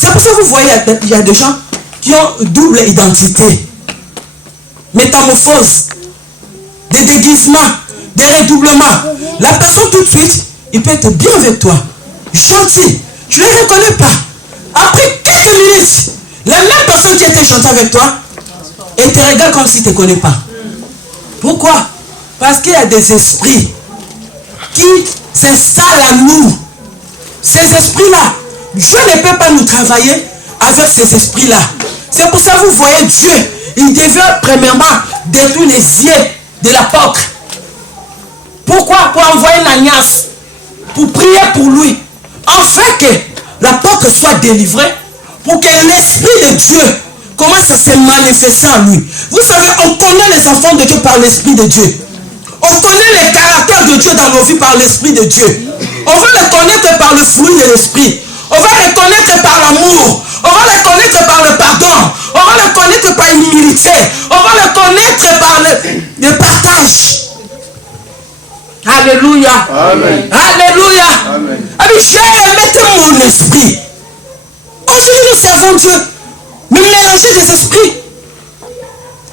C'est pour ça que vous voyez, il y a des gens qui ont double identité. Métamorphose, des déguisements, des redoublements. La personne tout de suite, il peut être bien avec toi, gentil. Tu ne les reconnais pas. Après quelques minutes, la même personne qui était gentille avec toi, elle te regarde comme si tu ne te connais pas. Pourquoi? Parce qu'il y a des esprits qui s'installent à nous. Ces esprits-là, Dieu ne peut pas nous travailler avec ces esprits-là. C'est pour ça que vous voyez Dieu, il devait premièrement détruire les yeux de l'apôtre. Pourquoi? Pour envoyer l'agnace, pour prier pour lui, afin que l'apôtre soit délivré, pour que l'esprit de Dieu commence à se manifester en lui. Vous savez, on connaît les enfants de Dieu par l'esprit de Dieu. On connaît les caractères de Dieu dans nos vies par l'esprit de Dieu. On va les connaître par le fruit de l'esprit. On va les connaître par l'amour. On va les connaître par le pardon. On va les connaître par l'humilité. On va les connaître par le partage. Alléluia. Amen. Alléluia. Amen. Avec j'ai remettre mon esprit. Aujourd'hui, nous servons Dieu. Mais mélanger des esprits.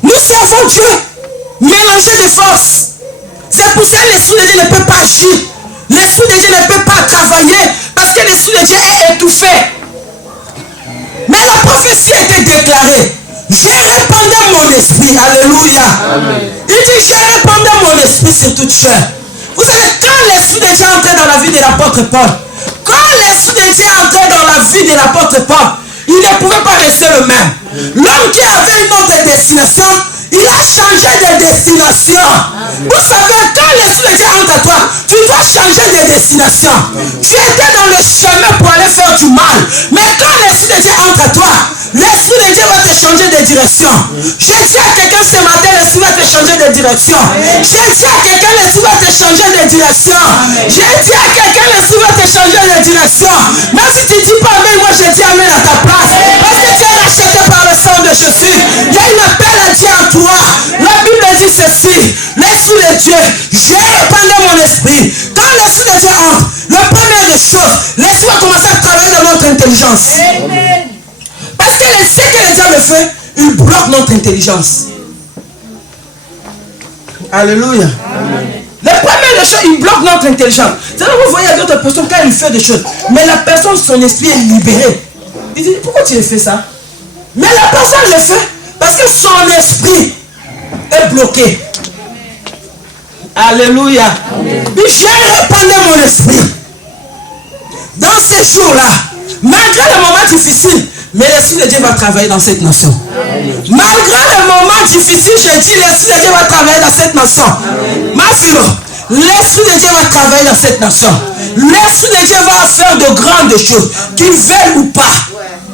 Nous servons Dieu. Mélanger des forces. C'est pour ça que l'esprit de Dieu ne peut pas agir. L'esprit de Dieu ne peut pas travailler parce que l'esprit de Dieu est étouffé. Mais la prophétie a été déclarée. J'ai répandu mon esprit. Alléluia. Amen. Il dit, j'ai répandu mon esprit sur toute chair. Vous savez, quand l'esprit de Dieu est entré dans la vie de l'apôtre Paul, quand l'esprit de Dieu est entré dans la vie de l'apôtre Paul, il ne pouvait pas rester le même. L'homme qui avait une autre destination Il a changé de destination. Vous savez, quand l'Esprit de Dieu entre à toi, tu dois changer de destination. Tu étais dans le chemin pour aller faire du mal. Mais quand l'Esprit de Dieu entre à toi, l'Esprit de Dieu va te changer de direction. Je dis à quelqu'un ce matin, l'Esprit va te changer de direction. Je dis à quelqu'un, l'Esprit va te changer de direction. Je dis à quelqu'un, l'Esprit va te changer de direction. Même si tu ne dis pas amen, moi je dis amen à ta place. Parce que tu es racheté par le sang de Jésus. Il y a une appel à Dieu en toi. La Bible dit ceci. L'Esprit de Dieu, j'ai répandu mon esprit. Quand l'Esprit de Dieu entre, la première des choses, l'Esprit va commencer à travailler dans notre intelligence. Amen. Parce que ce que le diable fait, il bloque notre intelligence. Alléluia. Amen. La première des choses, il bloque notre intelligence. C'est-à-dire, vous voyez d'autres personnes quand il fait des choses, mais la personne, son esprit est libéré. Il dit, pourquoi tu as fait ça? Mais la personne le fait parce que son esprit est bloqué. Alléluia. Puis j'ai répandu mon esprit. Dans ces jours-là, malgré les moments difficiles, mais l'Esprit de Dieu va travailler dans cette nation. Amen. Malgré les moments difficiles, je dis l'Esprit de Dieu va travailler dans cette nation. Amen. Ma fille, l'Esprit de Dieu va travailler dans cette nation. L'Esprit de Dieu va faire de grandes choses, qu'ils veulent ou pas.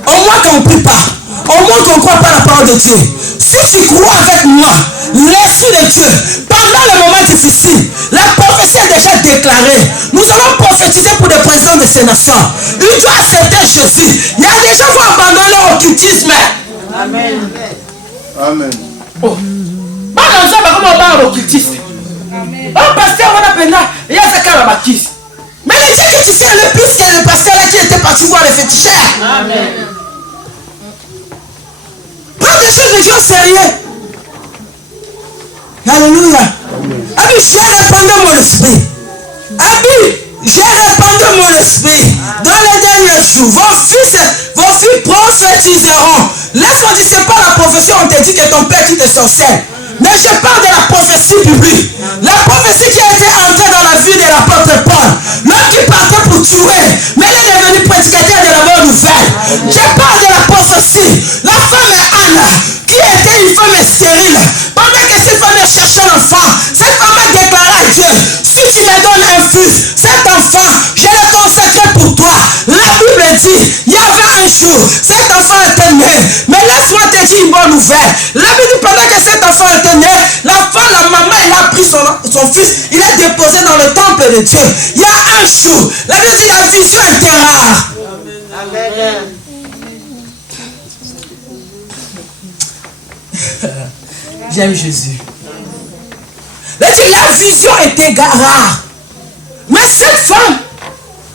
Au moins qu'on ne prie pas. Au moins qu'on ne croit pas la parole de Dieu. Si tu crois avec moi, l'Esprit de Dieu, pendant les moments difficiles, la prophétie est déjà déclarée. Nous allons prophétiser pour les présidents de ces nations. Ils doivent accepter Jésus. Il y a des gens qui vont abandonner leur occultisme. Amen. Amen. Oh. Mais le Dieu que tu sais le plus que le pasteur là qui était parti voir les féticheurs. Amen. Prends des choses de Dieu au sérieux. Alléluia. Abi, j'ai répandu mon esprit. Abi, j'ai répandu mon esprit. Dans les derniers jours, vos filles prophétiseront. Laisse-moi dire, c'est pas la prophétie, on te dit que ton père quitte sorcière. Mais je parle de la prophétie biblique. La prophétie qui a été entrée dans la vie de l'apôtre Paul. L'homme qui partait pour tuer, mais il est devenu prédicateur de la bonne nouvelle. Je parle de la prophétie. La femme Anna, qui était une femme stérile. Pendant que cette femme cherchait un enfant, cette femme a déclaré à Dieu, si tu me donnes un fils, cet enfant, je le consacre pour toi. La Bible dit, il y avait un jour, cet enfant était né. Mais laisse-moi te dire une bonne nouvelle. La Bible dit, pendant que cet enfant était né, la maman, elle a pris son fils, il est déposé dans le temple de Dieu. Il y a un jour, la Bible dit, la vision était rare. Amen. J'aime Jésus. La vision était rare. Mais cette femme,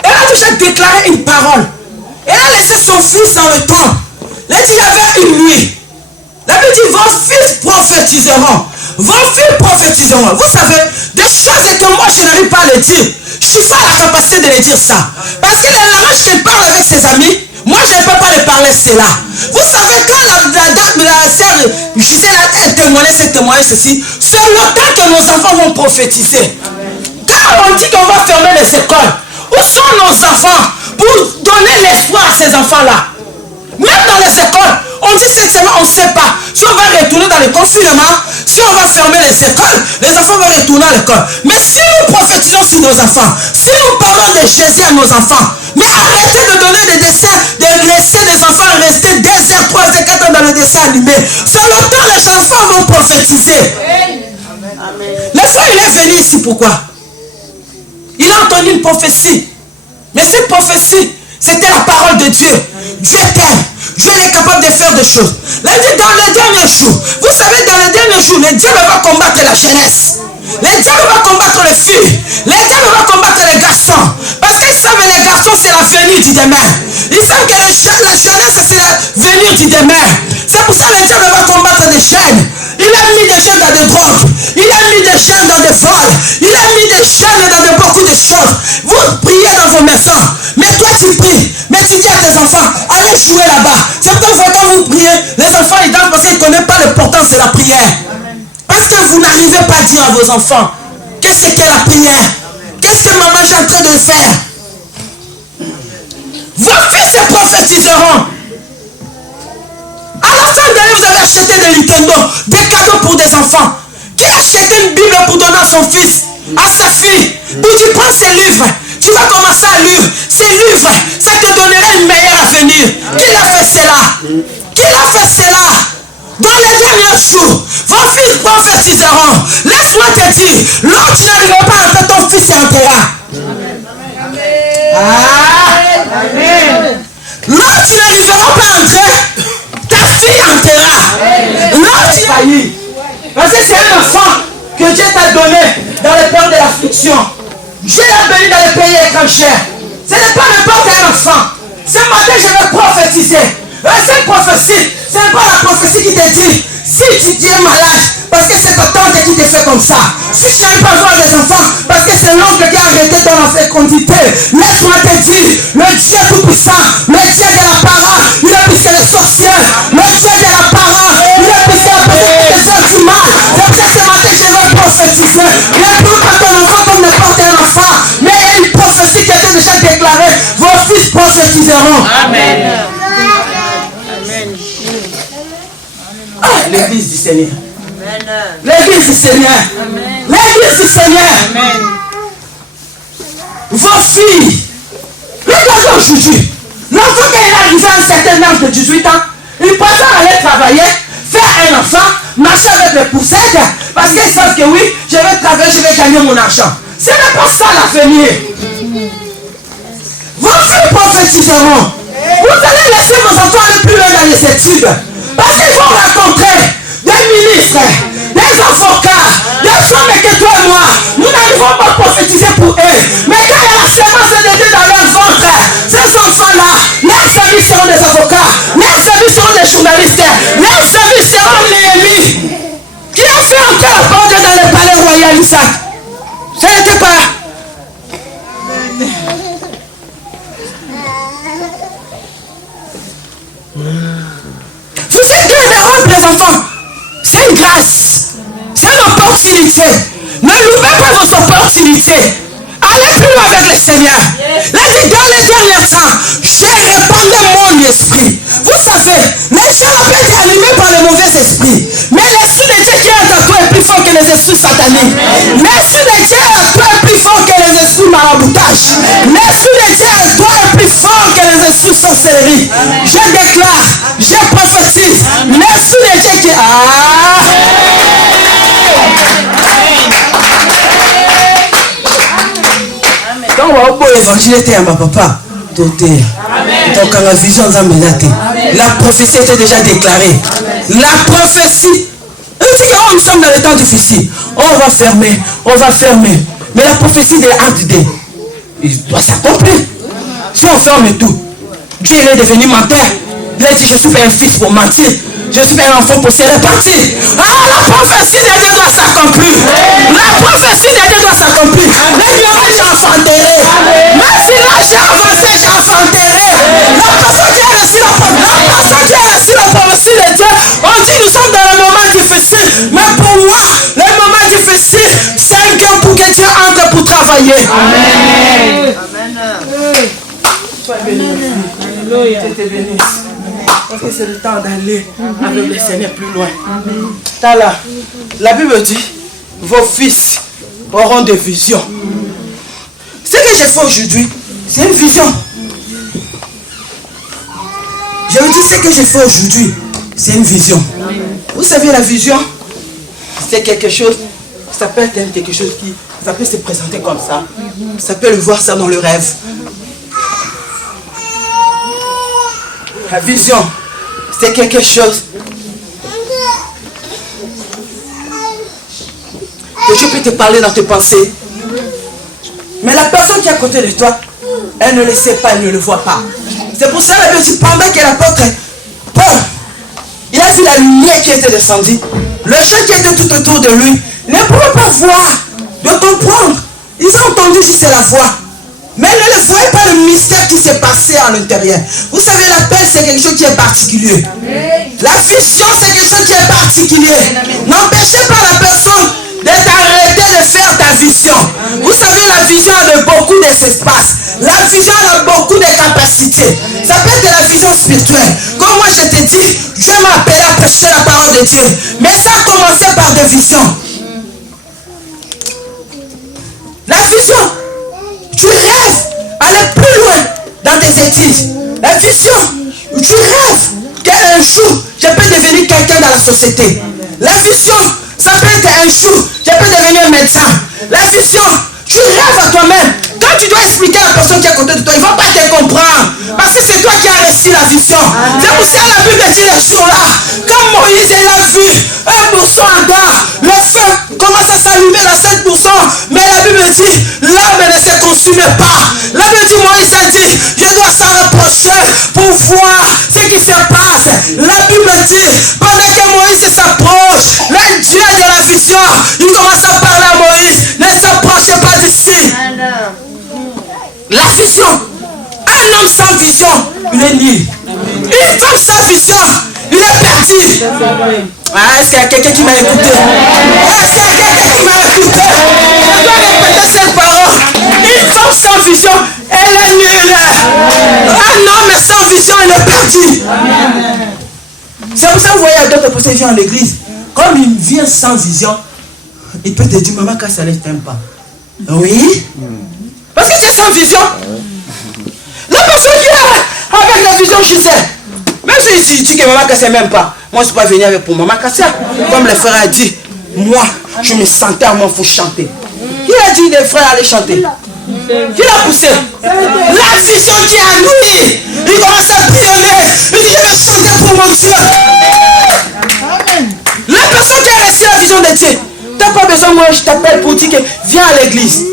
elle a déjà déclaré une parole. Elle a laissé son fils dans le temple. Elle dit, il y avait une nuit. La Bible dit, vos fils prophétiseront. Vos filles prophétiseront. Vous savez, des choses que moi je n'arrive pas à le dire. Je suis pas à la capacité de le dire ça. Parce que la maman, je parle avec ses amis. Moi, je ne peux pas le parler cela. Vous savez, quand la sœur Gisèle a témoigné, ceci, c'est le temps que nos enfants vont prophétiser. Quand on dit qu'on va fermer les écoles, où sont nos enfants pour donner l'espoir à ces enfants-là? Même dans les écoles, on dit cette semaine, on ne sait pas. Si on va retourner dans le confinement, si on va fermer les écoles, les enfants vont retourner à l'école. Mais si nous prophétisons sur nos enfants, si nous parlons de Jésus à nos enfants, mais arrêtez de donner des dessins, de laisser les enfants rester 2 heures, 3 heures, 4 heures dans le dessin animé. C'est le temps les enfants vont prophétiser. Amen. Le frère, il est venu ici, pourquoi? Il a entendu une prophétie. Mais cette prophétie, c'était la parole de Dieu. Dieu t'aime. Dieu est capable de faire des choses. Là, il dit dans les derniers jours. Vous savez, dans les derniers jours, le diable va combattre la jeunesse. Le diable va combattre les filles. Le diable va combattre les garçons. Parce qu'ils savent que les garçons, c'est l'avenir du demain. Ils savent que la jeunesse, c'est l'avenir du demain. C'est pour ça que le diable va combattre des jeunes. Il a mis des jeunes dans des drogues. Il a mis des jeunes dans des vols. Il a mis des jeunes dans beaucoup de choses. Vous priez dans vos maisons. Mais toi, tu pries. Mais tu dis à tes enfants, allez jouer là-bas. C'est pourquoi quand vous priez, les enfants, ils dansent parce qu'ils ne connaissent pas l'importance de la prière. Parce que vous n'arrivez pas à dire à vos enfants, qu'est-ce qu'est la prière? Qu'est-ce que maman est en train de faire? Vos fils se prophétiseront. Alors Certains d'entre vous avez acheté des Nintendo, des cadeaux pour des enfants. Qui a acheté une Bible pour donner à son fils, à sa fille? Où tu prends ces livres, tu vas commencer à lire. Ces livres, ça te donnera un meilleur avenir. Qui l'a fait cela? Qui l'a fait cela? Dans les derniers jours, vos fils prophétiseront. Laisse-moi te dire, lorsque tu n'arriveras pas à entrer, ton fils entrera. Lorsque tu n'arriveras pas à entrer, ta fille entrera. Lorsque tu faillis, parce que c'est un enfant que Dieu t'a donné dans le pays de l'affliction. Dieu l'a béni dans le pays étranger. Ce n'est pas n'importe quel enfant. Ce matin, je vais prophétiser. Cette prophétie, ce n'est pas la prophétie qui te dit si tu es malade, parce que c'est ta tante qui te fait comme ça. Si tu n'arrives pas à voir des enfants, parce que c'est l'oncle qui a arrêté ton fécondité. Laisse-moi te dire, le Dieu tout-puissant, le Dieu de la parole, il est plus que les sorciers. Le Dieu de la parole, il est plus que la personne qui te fait du mal. C'est pour ce matin je vais prophétiser. Il n'y a plus pas ton enfant comme n'importe quel enfant, mais il y a une prophétie qui a été déjà déclarée. Vos fils prophétiseront. Amen. L'église du Seigneur. L'église du Seigneur. L'église du Seigneur. Vos filles. Regardez aujourd'hui. L'enfant quand il est arrivé à un certain âge de 18 ans, il préfère aller travailler, faire un enfant, marcher avec les poussettes, parce qu'ils savent que oui, je vais travailler, je vais gagner mon argent. Ce n'est pas ça l'avenir. Vos filles prophétiseront. Vous allez laisser vos enfants aller plus loin dans les études. Parce qu'ils vont rencontrer des ministres, des avocats, des femmes que toi et moi, nous n'arrivons pas à prophétiser pour eux. Mais quand il y a la semence de Dieu dans leur ventre, ces enfants-là, leurs familles seront des avocats, leurs familles seront des journalistes, leurs familles seront Néhémie. Qui a fait encore la porte dans le palais royal Isaac? Ce n'était pas. Vous êtes Dieu de rendre les enfants. C'est une grâce. C'est une opportunité. Ne loupez pas vos opportunités. Allez plus loin avec le Seigneur. Là, dit dans les derniers temps, j'ai répandu mon esprit. Vous savez, les gens peuvent être animés par le mauvais esprit. Mais l'esprit de Dieu qui est en toi est plus fort que les esprits sataniques. L'esprit de Dieu en toi est plus fort que les esprits maraboutage. L'esprit de Dieu en toi est plus fort que les esprits sorcellerie. Je déclare, je prophétise, l'esprit de Dieu qui est... Quand on va au évangile, papa, donc la vision, la prophétie était déjà déclarée. La prophétie, nous sommes dans les temps difficiles. On va fermer. Mais la prophétie de l'acte D, il doit s'accomplir. Si on ferme tout, Dieu est devenu menteur. Il a dit, je suis pas un fils pour mentir. Je suis un enfant pour se répartir. La prophétie de Dieu doit s'accomplir. La prophétie de Dieu doit s'accomplir. Les murs, j'ai enfanteré. Mes villages, j'ai avancé, j'ai enfanteré. La personne qui a reçu la prophétie de Dieu, on dit nous sommes dans un moment difficile. Mais pour moi, les moments difficiles, c'est un cœur pour que Dieu entre pour travailler. Amen. Sois béni. Alléluia. Je t'ai béni. Parce que c'est le temps d'aller avec le Seigneur plus loin. Là, la Bible dit, vos fils auront des visions. Ce que j'ai fait aujourd'hui, c'est une vision. Je vous dis ce que j'ai fait aujourd'hui, c'est une vision. Vous savez, la vision, c'est quelque chose, ça peut être quelque chose qui, ça peut se présenter comme ça. Ça peut le voir ça dans le rêve. La vision, c'est quelque chose que Dieu peut te parler dans tes pensées. Mais la personne qui est à côté de toi, elle ne le sait pas, elle ne le voit pas. C'est pour ça que la Bible dit, pendant que l'apôtre Paul, il a vu la lumière qui était descendue, le chant qui était tout autour de lui, ne pouvait pas voir, de comprendre. Ils ont entendu juste la voix. Mais ne le voyez pas le mystère qui s'est passé à l'intérieur. Vous savez, la paix, c'est quelque chose qui est particulier. La vision, c'est quelque chose qui est particulier. N'empêchez pas la personne d'être arrêtée de faire ta vision. Vous savez, la vision a beaucoup d'espace. La vision a beaucoup de capacités. Ça peut être la vision spirituelle. Comme moi, je te dis, Dieu m'a appelé à prêcher la parole de Dieu. Mais ça a commencé par des visions. La vision. Tu rêves aller plus loin dans tes études. La vision. Tu rêves qu'un jour, je peux devenir quelqu'un dans la société. La vision, ça peut être un jour, je peux devenir médecin. La vision, tu rêves à toi-même. Quand tu dois expliquer à la personne qui est à côté de toi, il ne va pas te comprendre. Parce que c'est toi qui as réussi la vision. C'est pour ça que la Bible dit le jour-là, quand Moïse il a vu un buisson ardent, le feu commence à s'allumer à 7%. Mais la Bible dit, l'âme ne se consume pas. La Bible dit, Moïse a dit, je dois s'en rapprocher pour voir ce qui se passe. La Bible dit, pendant que Moïse s'approche, le Dieu de la vision, il commence à parler à Moïse, ne s'approche pas d'ici. La vision. Un homme sans vision, il est nul. Une femme sans vision, il est perdu. Ah, est-ce qu'il y a quelqu'un qui m'a écouté? Est-ce qu'il y a quelqu'un qui m'a écouté? Je dois répéter cette parole. Une femme sans vision, elle est nulle. Un homme sans vision, il est perdu. C'est pour ça que vous voyez d'autres personnes qui viennent à l'église. Comme il vient sans vision, il peut te dire, maman, quand ça ne t'aime pas. Oui? Parce que tu es sans vision. La personne qui est avec la vision, je sais. Même si tu dis que maman Kassia ne m'aime pas, moi je ne suis pas venu avec pour maman Kassia. Comme le frère a dit, moi je me sentais à moi, il faut chanter. Qui a dit les frères allaient chanter? Qui l'a poussé? La vision qui est à lui. Il commence à briller. Il dit, je vais chanter pour mon Dieu. La personne qui a reçu la vision de Dieu, tu n'as pas besoin, moi je t'appelle pour dire que viens à l'église.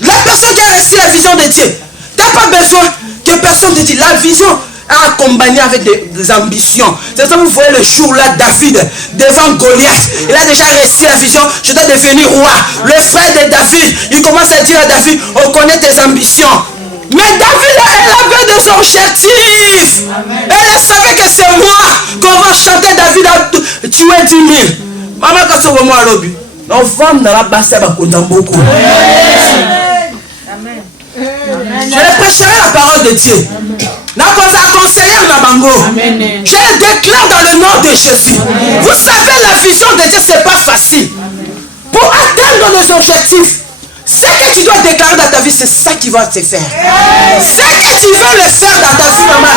La personne qui a reçu la vision de Dieu, tu n'as pas besoin que personne te dise. La vision a accompagné avec des ambitions. C'est ça que vous voyez le jour-là, David, devant Goliath. Il a déjà reçu la vision, je dois devenir roi. Le frère de David, il commence à dire à David, on connaît tes ambitions. Mais David, elle avait des objectifs. Elle savait que c'est moi qu'on va chanter. David a tué 10 000. Maman, quand c'est moi à l'objet, nos femmes dans la basse, elles vont beaucoup. Je prêcherai la parole de Dieu. Je le déclare dans le nom de Jésus. Vous savez, la vision de Dieu, ce n'est pas facile. Pour atteindre nos objectifs, ce que tu dois déclarer dans ta vie, c'est ça qui va te faire. Ce que tu veux le faire dans ta vie, maman,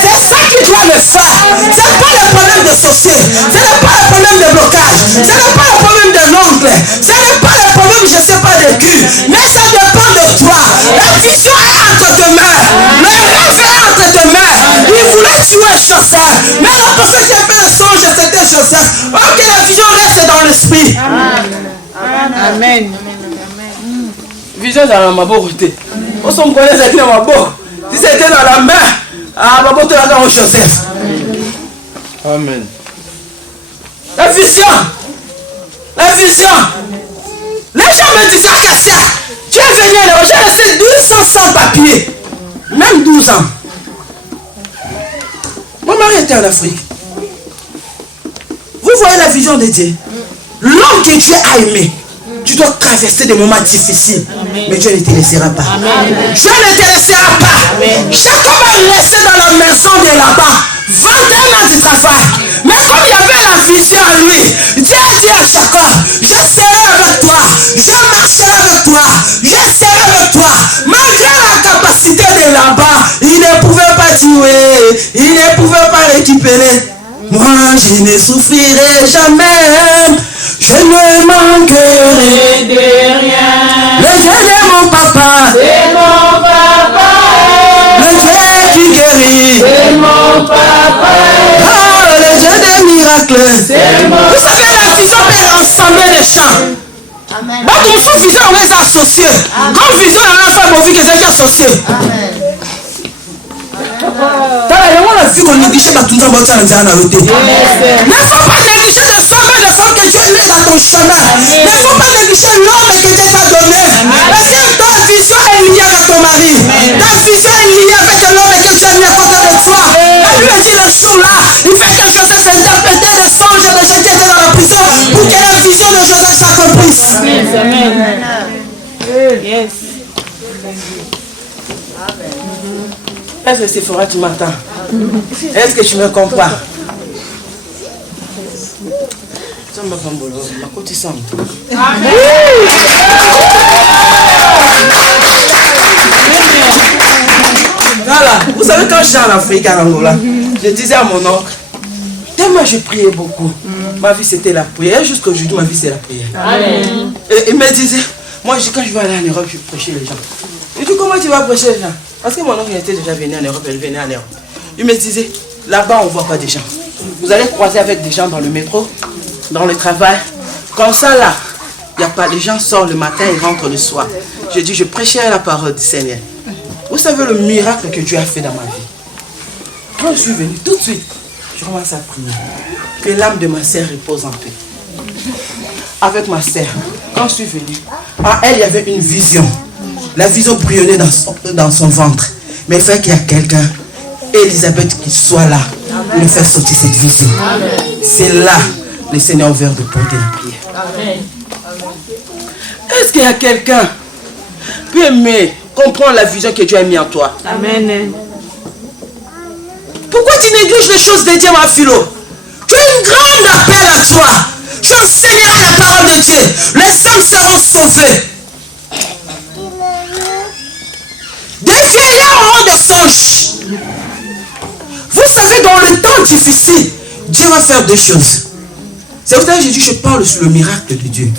c'est ça qui doit le faire. Ce n'est pas le problème de sorcier. Ce n'est pas le problème de blocage. Ce n'est pas le problème de l'ongle. Ce n'est pas le problème, je ne sais pas, de cul. Mais ça dépend de toi. La vision est entre tes mains. Le rêve est entre tes mains. Il voulait tuer Joseph. Mais la personne qui a fait le songe, c'était Joseph. Ok, la vision reste dans l'esprit. Amen. Vision dans la maboroté. On s'en connaît, c'était dans ma boque. Si c'était dans la main, ma boque là dans Joseph. Amen. La vision. La vision. Les gens me disaient, Kassia, tu es venu à l'école, j'ai resté 12 ans sans papier. Même 12 ans. Mon mari était en Afrique. Vous voyez la vision de Dieu. L'homme que Dieu a aimé. Tu dois traverser des moments difficiles. Amen. Mais Dieu ne te laissera pas. Amen. Dieu ne te laissera pas. Jacob a resté dans la maison de là-bas 21 ans de travail. Mais comme il y avait la vision à lui, Dieu a dit à Jacob, je serai avec toi, je marcherai avec toi, je serai avec toi. Malgré la capacité de là-bas, il ne pouvait pas tuer, il ne pouvait pas récupérer. Moi, je ne souffrirai jamais. Je ne manquerai de rien. Le Dieu de mon papa, c'est mon papa. Le Dieu qui guérit, c'est mon papa. Oh, le Dieu des miracles, c'est mon papa. Vous savez, la vision peut rassembler les champs. Amen. Donc, on fait vision, on les associe. Comme vision, on a fait mon vie que j'ai associé. Amen. Ne faut pas négliger le femme que Dieu met dans ton chemin. Il ne faut pas négliger l'homme que Dieu t'a donné. Parce que ta vision est liée avec ton mari. Ta vision est liée avec l'homme que Dieu a mis à côté de toi. La Bible dit le jour-là, il fait que Joseph interprétait le songe de Jésus qui était dans la prison pour que la vision de Joseph s'accomplisse. Amen. Yes. Est-ce que Sephora, tu m'entends? Est-ce que tu me comprends? Voilà, vous savez, quand j'étais en Afrique, à Angola, je disais à mon oncle, tellement je priais beaucoup. Ma vie c'était la prière. Jusqu'à aujourd'hui, ma vie c'est la prière. Amen. Et il me disait, moi quand je vais aller en Europe, je prêchais les gens. Il dit, comment tu vas prêcher les gens? Parce que mon oncle était déjà venu en Europe, elle venait en Europe. Il me disait, là-bas on ne voit pas des gens. Vous allez croiser avec des gens dans le métro, dans le travail. Comme ça là, il n'y a pas, les gens sortent le matin et rentrent le soir. Je dis, je prêchais la parole du Seigneur. Vous savez le miracle que Dieu a fait dans ma vie. Quand je suis venu, tout de suite, je commence à prier. Que l'âme de ma sœur repose en paix. Avec ma sœur, quand je suis venu, à elle, il y avait une vision. La vision brillonnait dans son ventre. Mais il fallait qu'il y ait quelqu'un, Elisabeth, qui soit là pour lui faire sortir cette vision. C'est là le Seigneur a ouvert de porter la prière. Est-ce qu'il y a quelqu'un qui peut aimer, comprendre la vision que Dieu a mis en toi? Amen. Pourquoi tu négliges les choses de Dieu, ma philo? Tu as une grande appel à toi. Tu enseigneras la parole de Dieu. Les âmes seront sauvées. Des vieillards auront des songes. Vous savez, dans le temps difficile, Dieu va faire deux choses. C'est pour ça que j'ai dit, je parle sur le miracle de Dieu.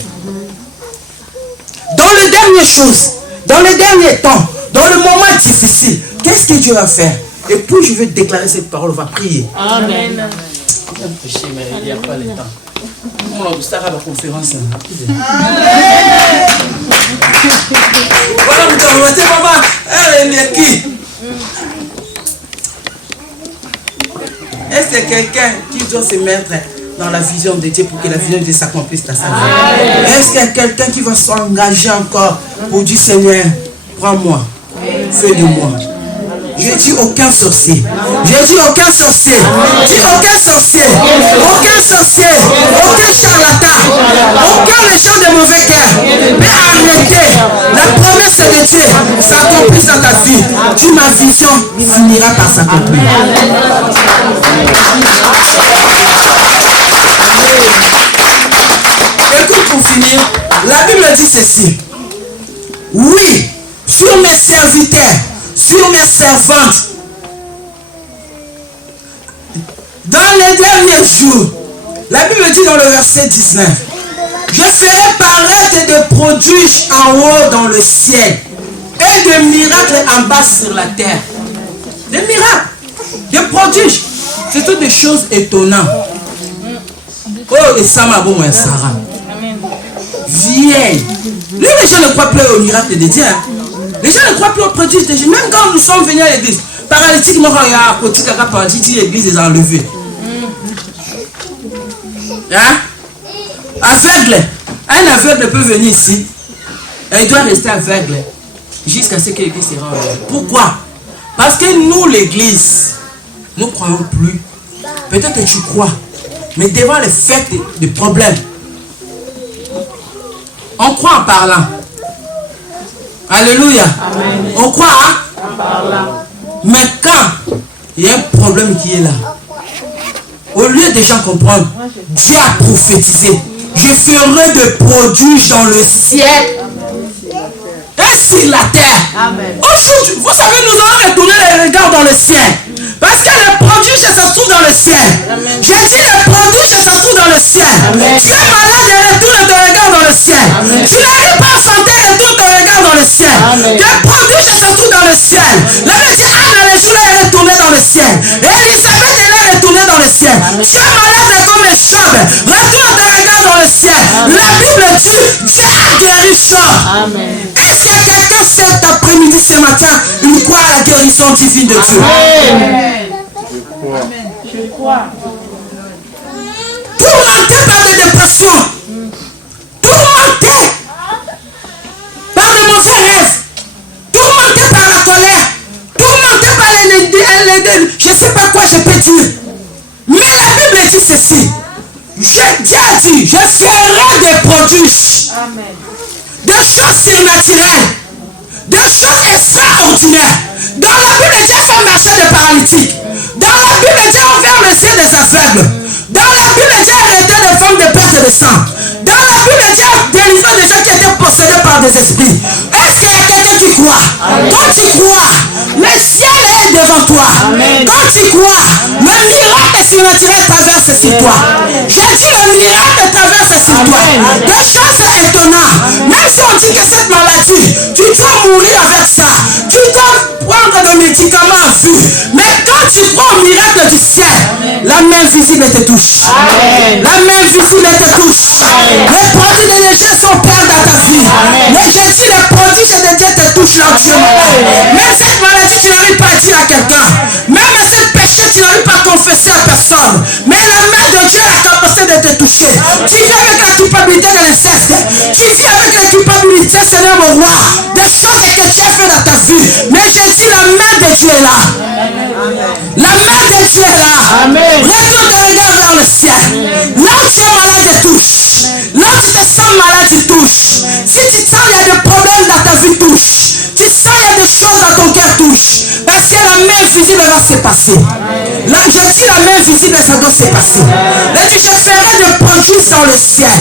Dans les dernières choses, dans les derniers temps, dans le moment difficile, qu'est-ce que Dieu va faire? Et puis je vais déclarer cette parole, on va prier. Amen. Je vais prêcher, mais il n'y a pas le temps. Moi, vous savez la conférence. Voilà, vous devez maman, elle est qui? Est-ce que quelqu'un qui doit se mettre dans la vision de Dieu pour que la vision de Dieu s'accomplisse dans sa vie? Est-ce qu'il y a quelqu'un qui va s'engager encore pour dire Seigneur, prends-moi, fais de moi? Je dis aucun sorcier. Je dis aucun sorcier. Dis aucun sorcier. Aucun sorcier. Aucun charlatan. Aucun méchant de mauvais cœur. Mais arrêtez. La promesse de Dieu s'accomplit dans ta vie. Dis ma vision finira par s'accomplir. Écoute, pour finir, la Bible dit ceci. Oui, sur mes serviteurs, sur mes servantes, dans les derniers jours, la Bible dit dans le verset 19, je ferai paraître des prodiges en haut dans le ciel et des miracles en bas sur la terre. Des miracles, des prodiges, c'est toutes des choses étonnantes. Oh, et ça m'a bon, Sarah. Vieille. Les gens ne croient plus au miracle de Dieu. Les gens ne croient plus aux prodiges de Dieu. Même quand nous sommes venus à l'église, paralytique, à côté caca paralytique, l'église est enlevée. Hein? Aveugle. Un aveugle peut venir ici. Et il doit rester aveugle jusqu'à ce que l'église sera enlevée. Pourquoi? Parce que nous, l'église, nous ne croyons plus. Peut-être que tu crois. Mais devant les faits des problèmes, on croit en parlant. Alléluia. Amen. On croit en parlant. Mais quand il y a un problème qui est là, au lieu de gens comprendre, Dieu a prophétisé. Je ferai des prodiges dans le ciel et sur la terre. Aujourd'hui, vous savez, nous allons retourner les regards dans le ciel. Parce que le prodige se trouve dans le ciel. J'ai dit le prodige se trouve dans le ciel. Tu es malade et retourne ton regard dans le ciel. Tu n'arrives pas à chanter et retourne ton regard dans le ciel. Le prodige se trouve dans le ciel. La Bible dit Anne les jours est retournée dans le ciel. Et Elisabeth elle est retournée dans le ciel. Tu es malade comme les Job. Retourne ton regard dans le ciel. La Bible dit Dieu a guéri Job. Est-ce que quelqu'un cet après-midi, ce matin, il croit à la guérison divine de Dieu? Je crois. Tourmenté par des dépressions, tourmenté par de mauvais rêves, tourmenté par la colère, tourmenté par je ne sais pas quoi je peux dire. Mais la Bible dit ceci. Dieu a dit, je ferai des prodiges, des choses surnaturelles, des choses extraordinaires. Dans la Bible, Dieu fait marcher des paralytiques. Dans la Bible, Dieu a ouvert les yeux des aveugles. Dans la Bible, Dieu a arrêté des femmes de perte de puissant. Dans la Bible, Dieu a délivré des gens qui étaient possédés par des esprits. Est-ce qu'il y a quelqu'un qui croit? Quand tu crois, le ciel est devant toi. Quand tu crois, le miracle surnaturel traverse sur toi. J'ai dit le miracle traverse sur toi. Des choses étonnantes. Même si on dit que cette maladie, tu dois mourir avec ça. Tu dois prendre des médicaments à vue. Mais quand tu crois au miracle du ciel, la main visible te touche. La main visible te touche. Les produits de Dieu sont pères dans ta vie. Mais j'ai dit les produits de Dieu te touchent là où tu es malade. Même cette maladie, tu n'arrives pas à dire à quelqu'un. Même ce péché, tu n'arrives pas à confesser à personne. Mais la main de Dieu a la capacité de te toucher. Tu vis avec la culpabilité de l'inceste. Tu vis avec la culpabilité, Seigneur mon roi, des choses que tu as fait dans ta vie. Mais j'ai dit la main de Dieu est là. La main de Dieu est là. Retourne tes regards vers le ciel. Là où tu es malade, il touche. Là où tu te sens malade, il touche. Si tu sens il y a des problèmes dans ta vie, touche. Tu sens il y a des choses dans ton cœur, touche. Parce que la main visible va se passer. Là, je dis la main visible, ça doit se passer. Et tu je ferai des prodiges dans le ciel.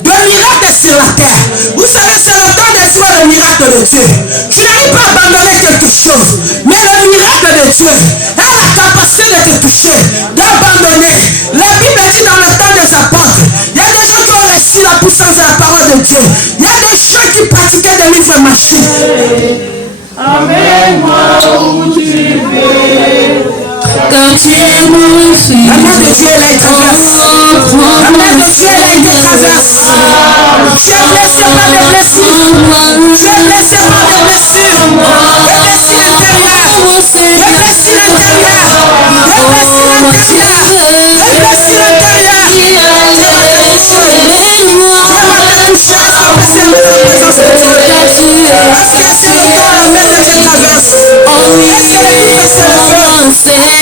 De miracles sur la terre. Vous savez, c'est le temps de jouer le miracle de Dieu. Tu n'arrives pas à abandonner quelque chose. Mais le miracle de Dieu a la capacité de te toucher, d'abandonner. La Bible dit dans le temps des apôtres, il y a des gens qui ont reçu la puissance de la parole de Dieu. Il y a des gens qui pratiquaient des livres magiques. Amène-moi où tu veux. Quand tu es mon fils, la main de Dieu est là et traverse. La main de Dieu est là et traverse. Tu es blessé par des blessures. Tu es blessé par des blessures. Des blessures intérieures. Des blessures intérieures. Des blessures intérieures. Des blessures intérieures. Parce que c'est le temps la main de Dieu traverse. Est-ce que les livres se lèvent?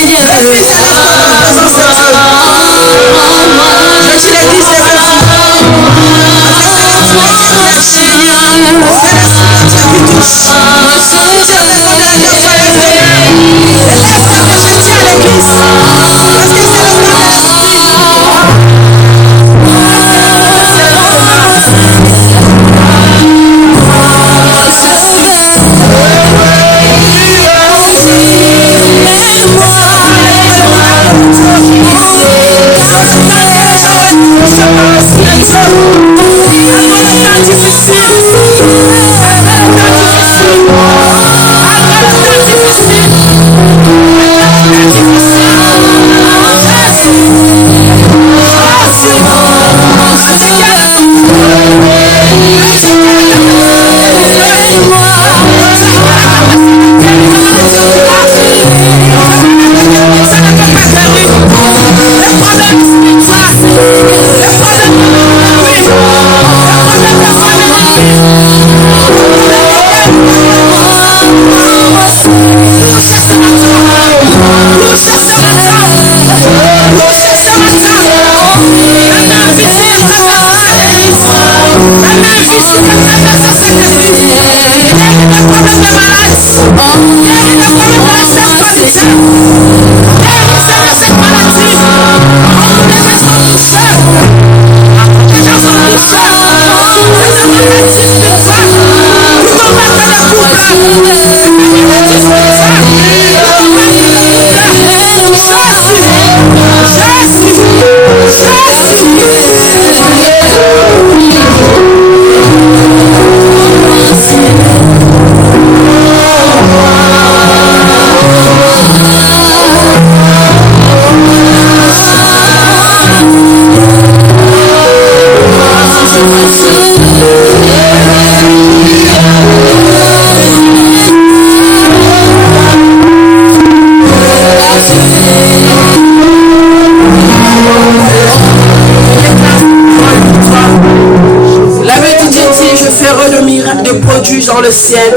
Seigneur, dans le ciel,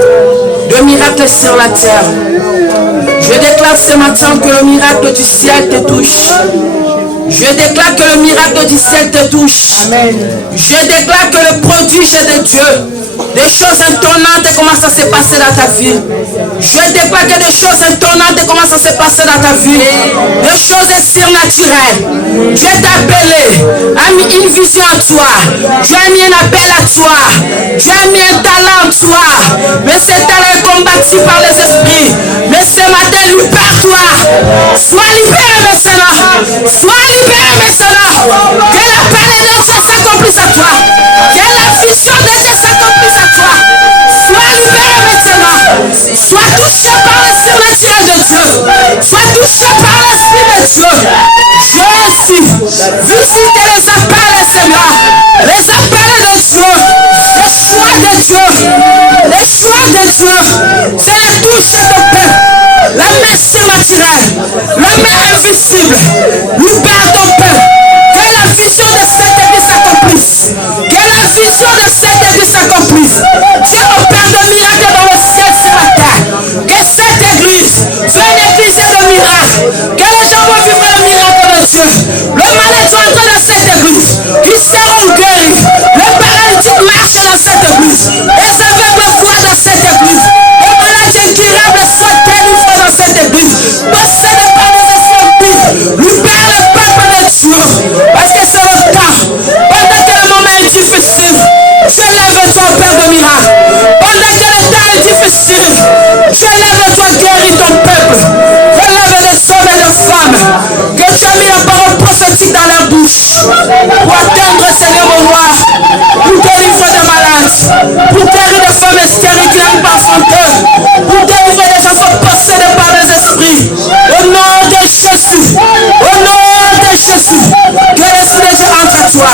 de miracles sur la terre. Je déclare ce matin que le miracle du ciel te touche. Je déclare que le miracle du ciel te touche. Amen. Je déclare que le prodige de Dieu Des choses étonnantes commencent à se passer dans ta vie. Je déclare que des choses étonnantes commencent à se passer dans ta vie. Des choses surnaturelles. Dieu t'a appelé, a mis une vision en toi. Dieu a mis un appel à toi. Dieu a mis un talent en toi. Mais ce talent est combattu par les esprits. Mais ce matin, libère-toi. Sois libéré maintenant. Sois libéré maintenant. Que la parole de Dieu s'accomplisse à toi. Que la vision de Dieu s'accomplisse à toi. Sois libéré maintenant. Sois touché par le surnaturel de Dieu. Sois touché par l'esprit de Dieu. Jésus, visitez les appels, Seigneur. Les appels de Dieu. Les choix de Dieu. Les choix de Dieu. C'est la touche de ton peuple. La main surnaturelle. La main invisible. Libère ton peuple. Que la vision de cette église s'accomplisse. Que la vision de cette église s'accomplisse. Dieu opère de miracles dans le ciel sur la terre. Que cette église soit une église de miracles. Que les gens vont vivre le miracle de Dieu. Le malade est entré dans cette église. Ils seront guéris. Le paralytique marche dans cette église. Les aveugles voient dans cette église. Les malades incurables soient délivrés dans cette église. Possédés par les esprits. Libère le peuple de Dieu. Parce que c'est le temps. Pendant que le moment est difficile, Dieu lève-toi, Père de miracles. Pendant que le temps est difficile, Dieu lève-toi, guéris ton peuple. Relève les hommes et les femmes. Que tu as mis la parole prophétique dans leur bouche. Pour atteindre, Seigneur mon roi. Pour délivrer des malades. Pour guérir des femmes stériles qui n'arrivent pas à enfanter. Pour délivrer des enfants possédés par les esprits. Au nom de Jésus. Au nom de Jésus. Que l'esprit de Dieu entre à toi.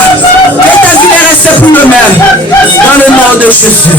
Que ta vie ne reste plus le même. Dans le nom de Jésus.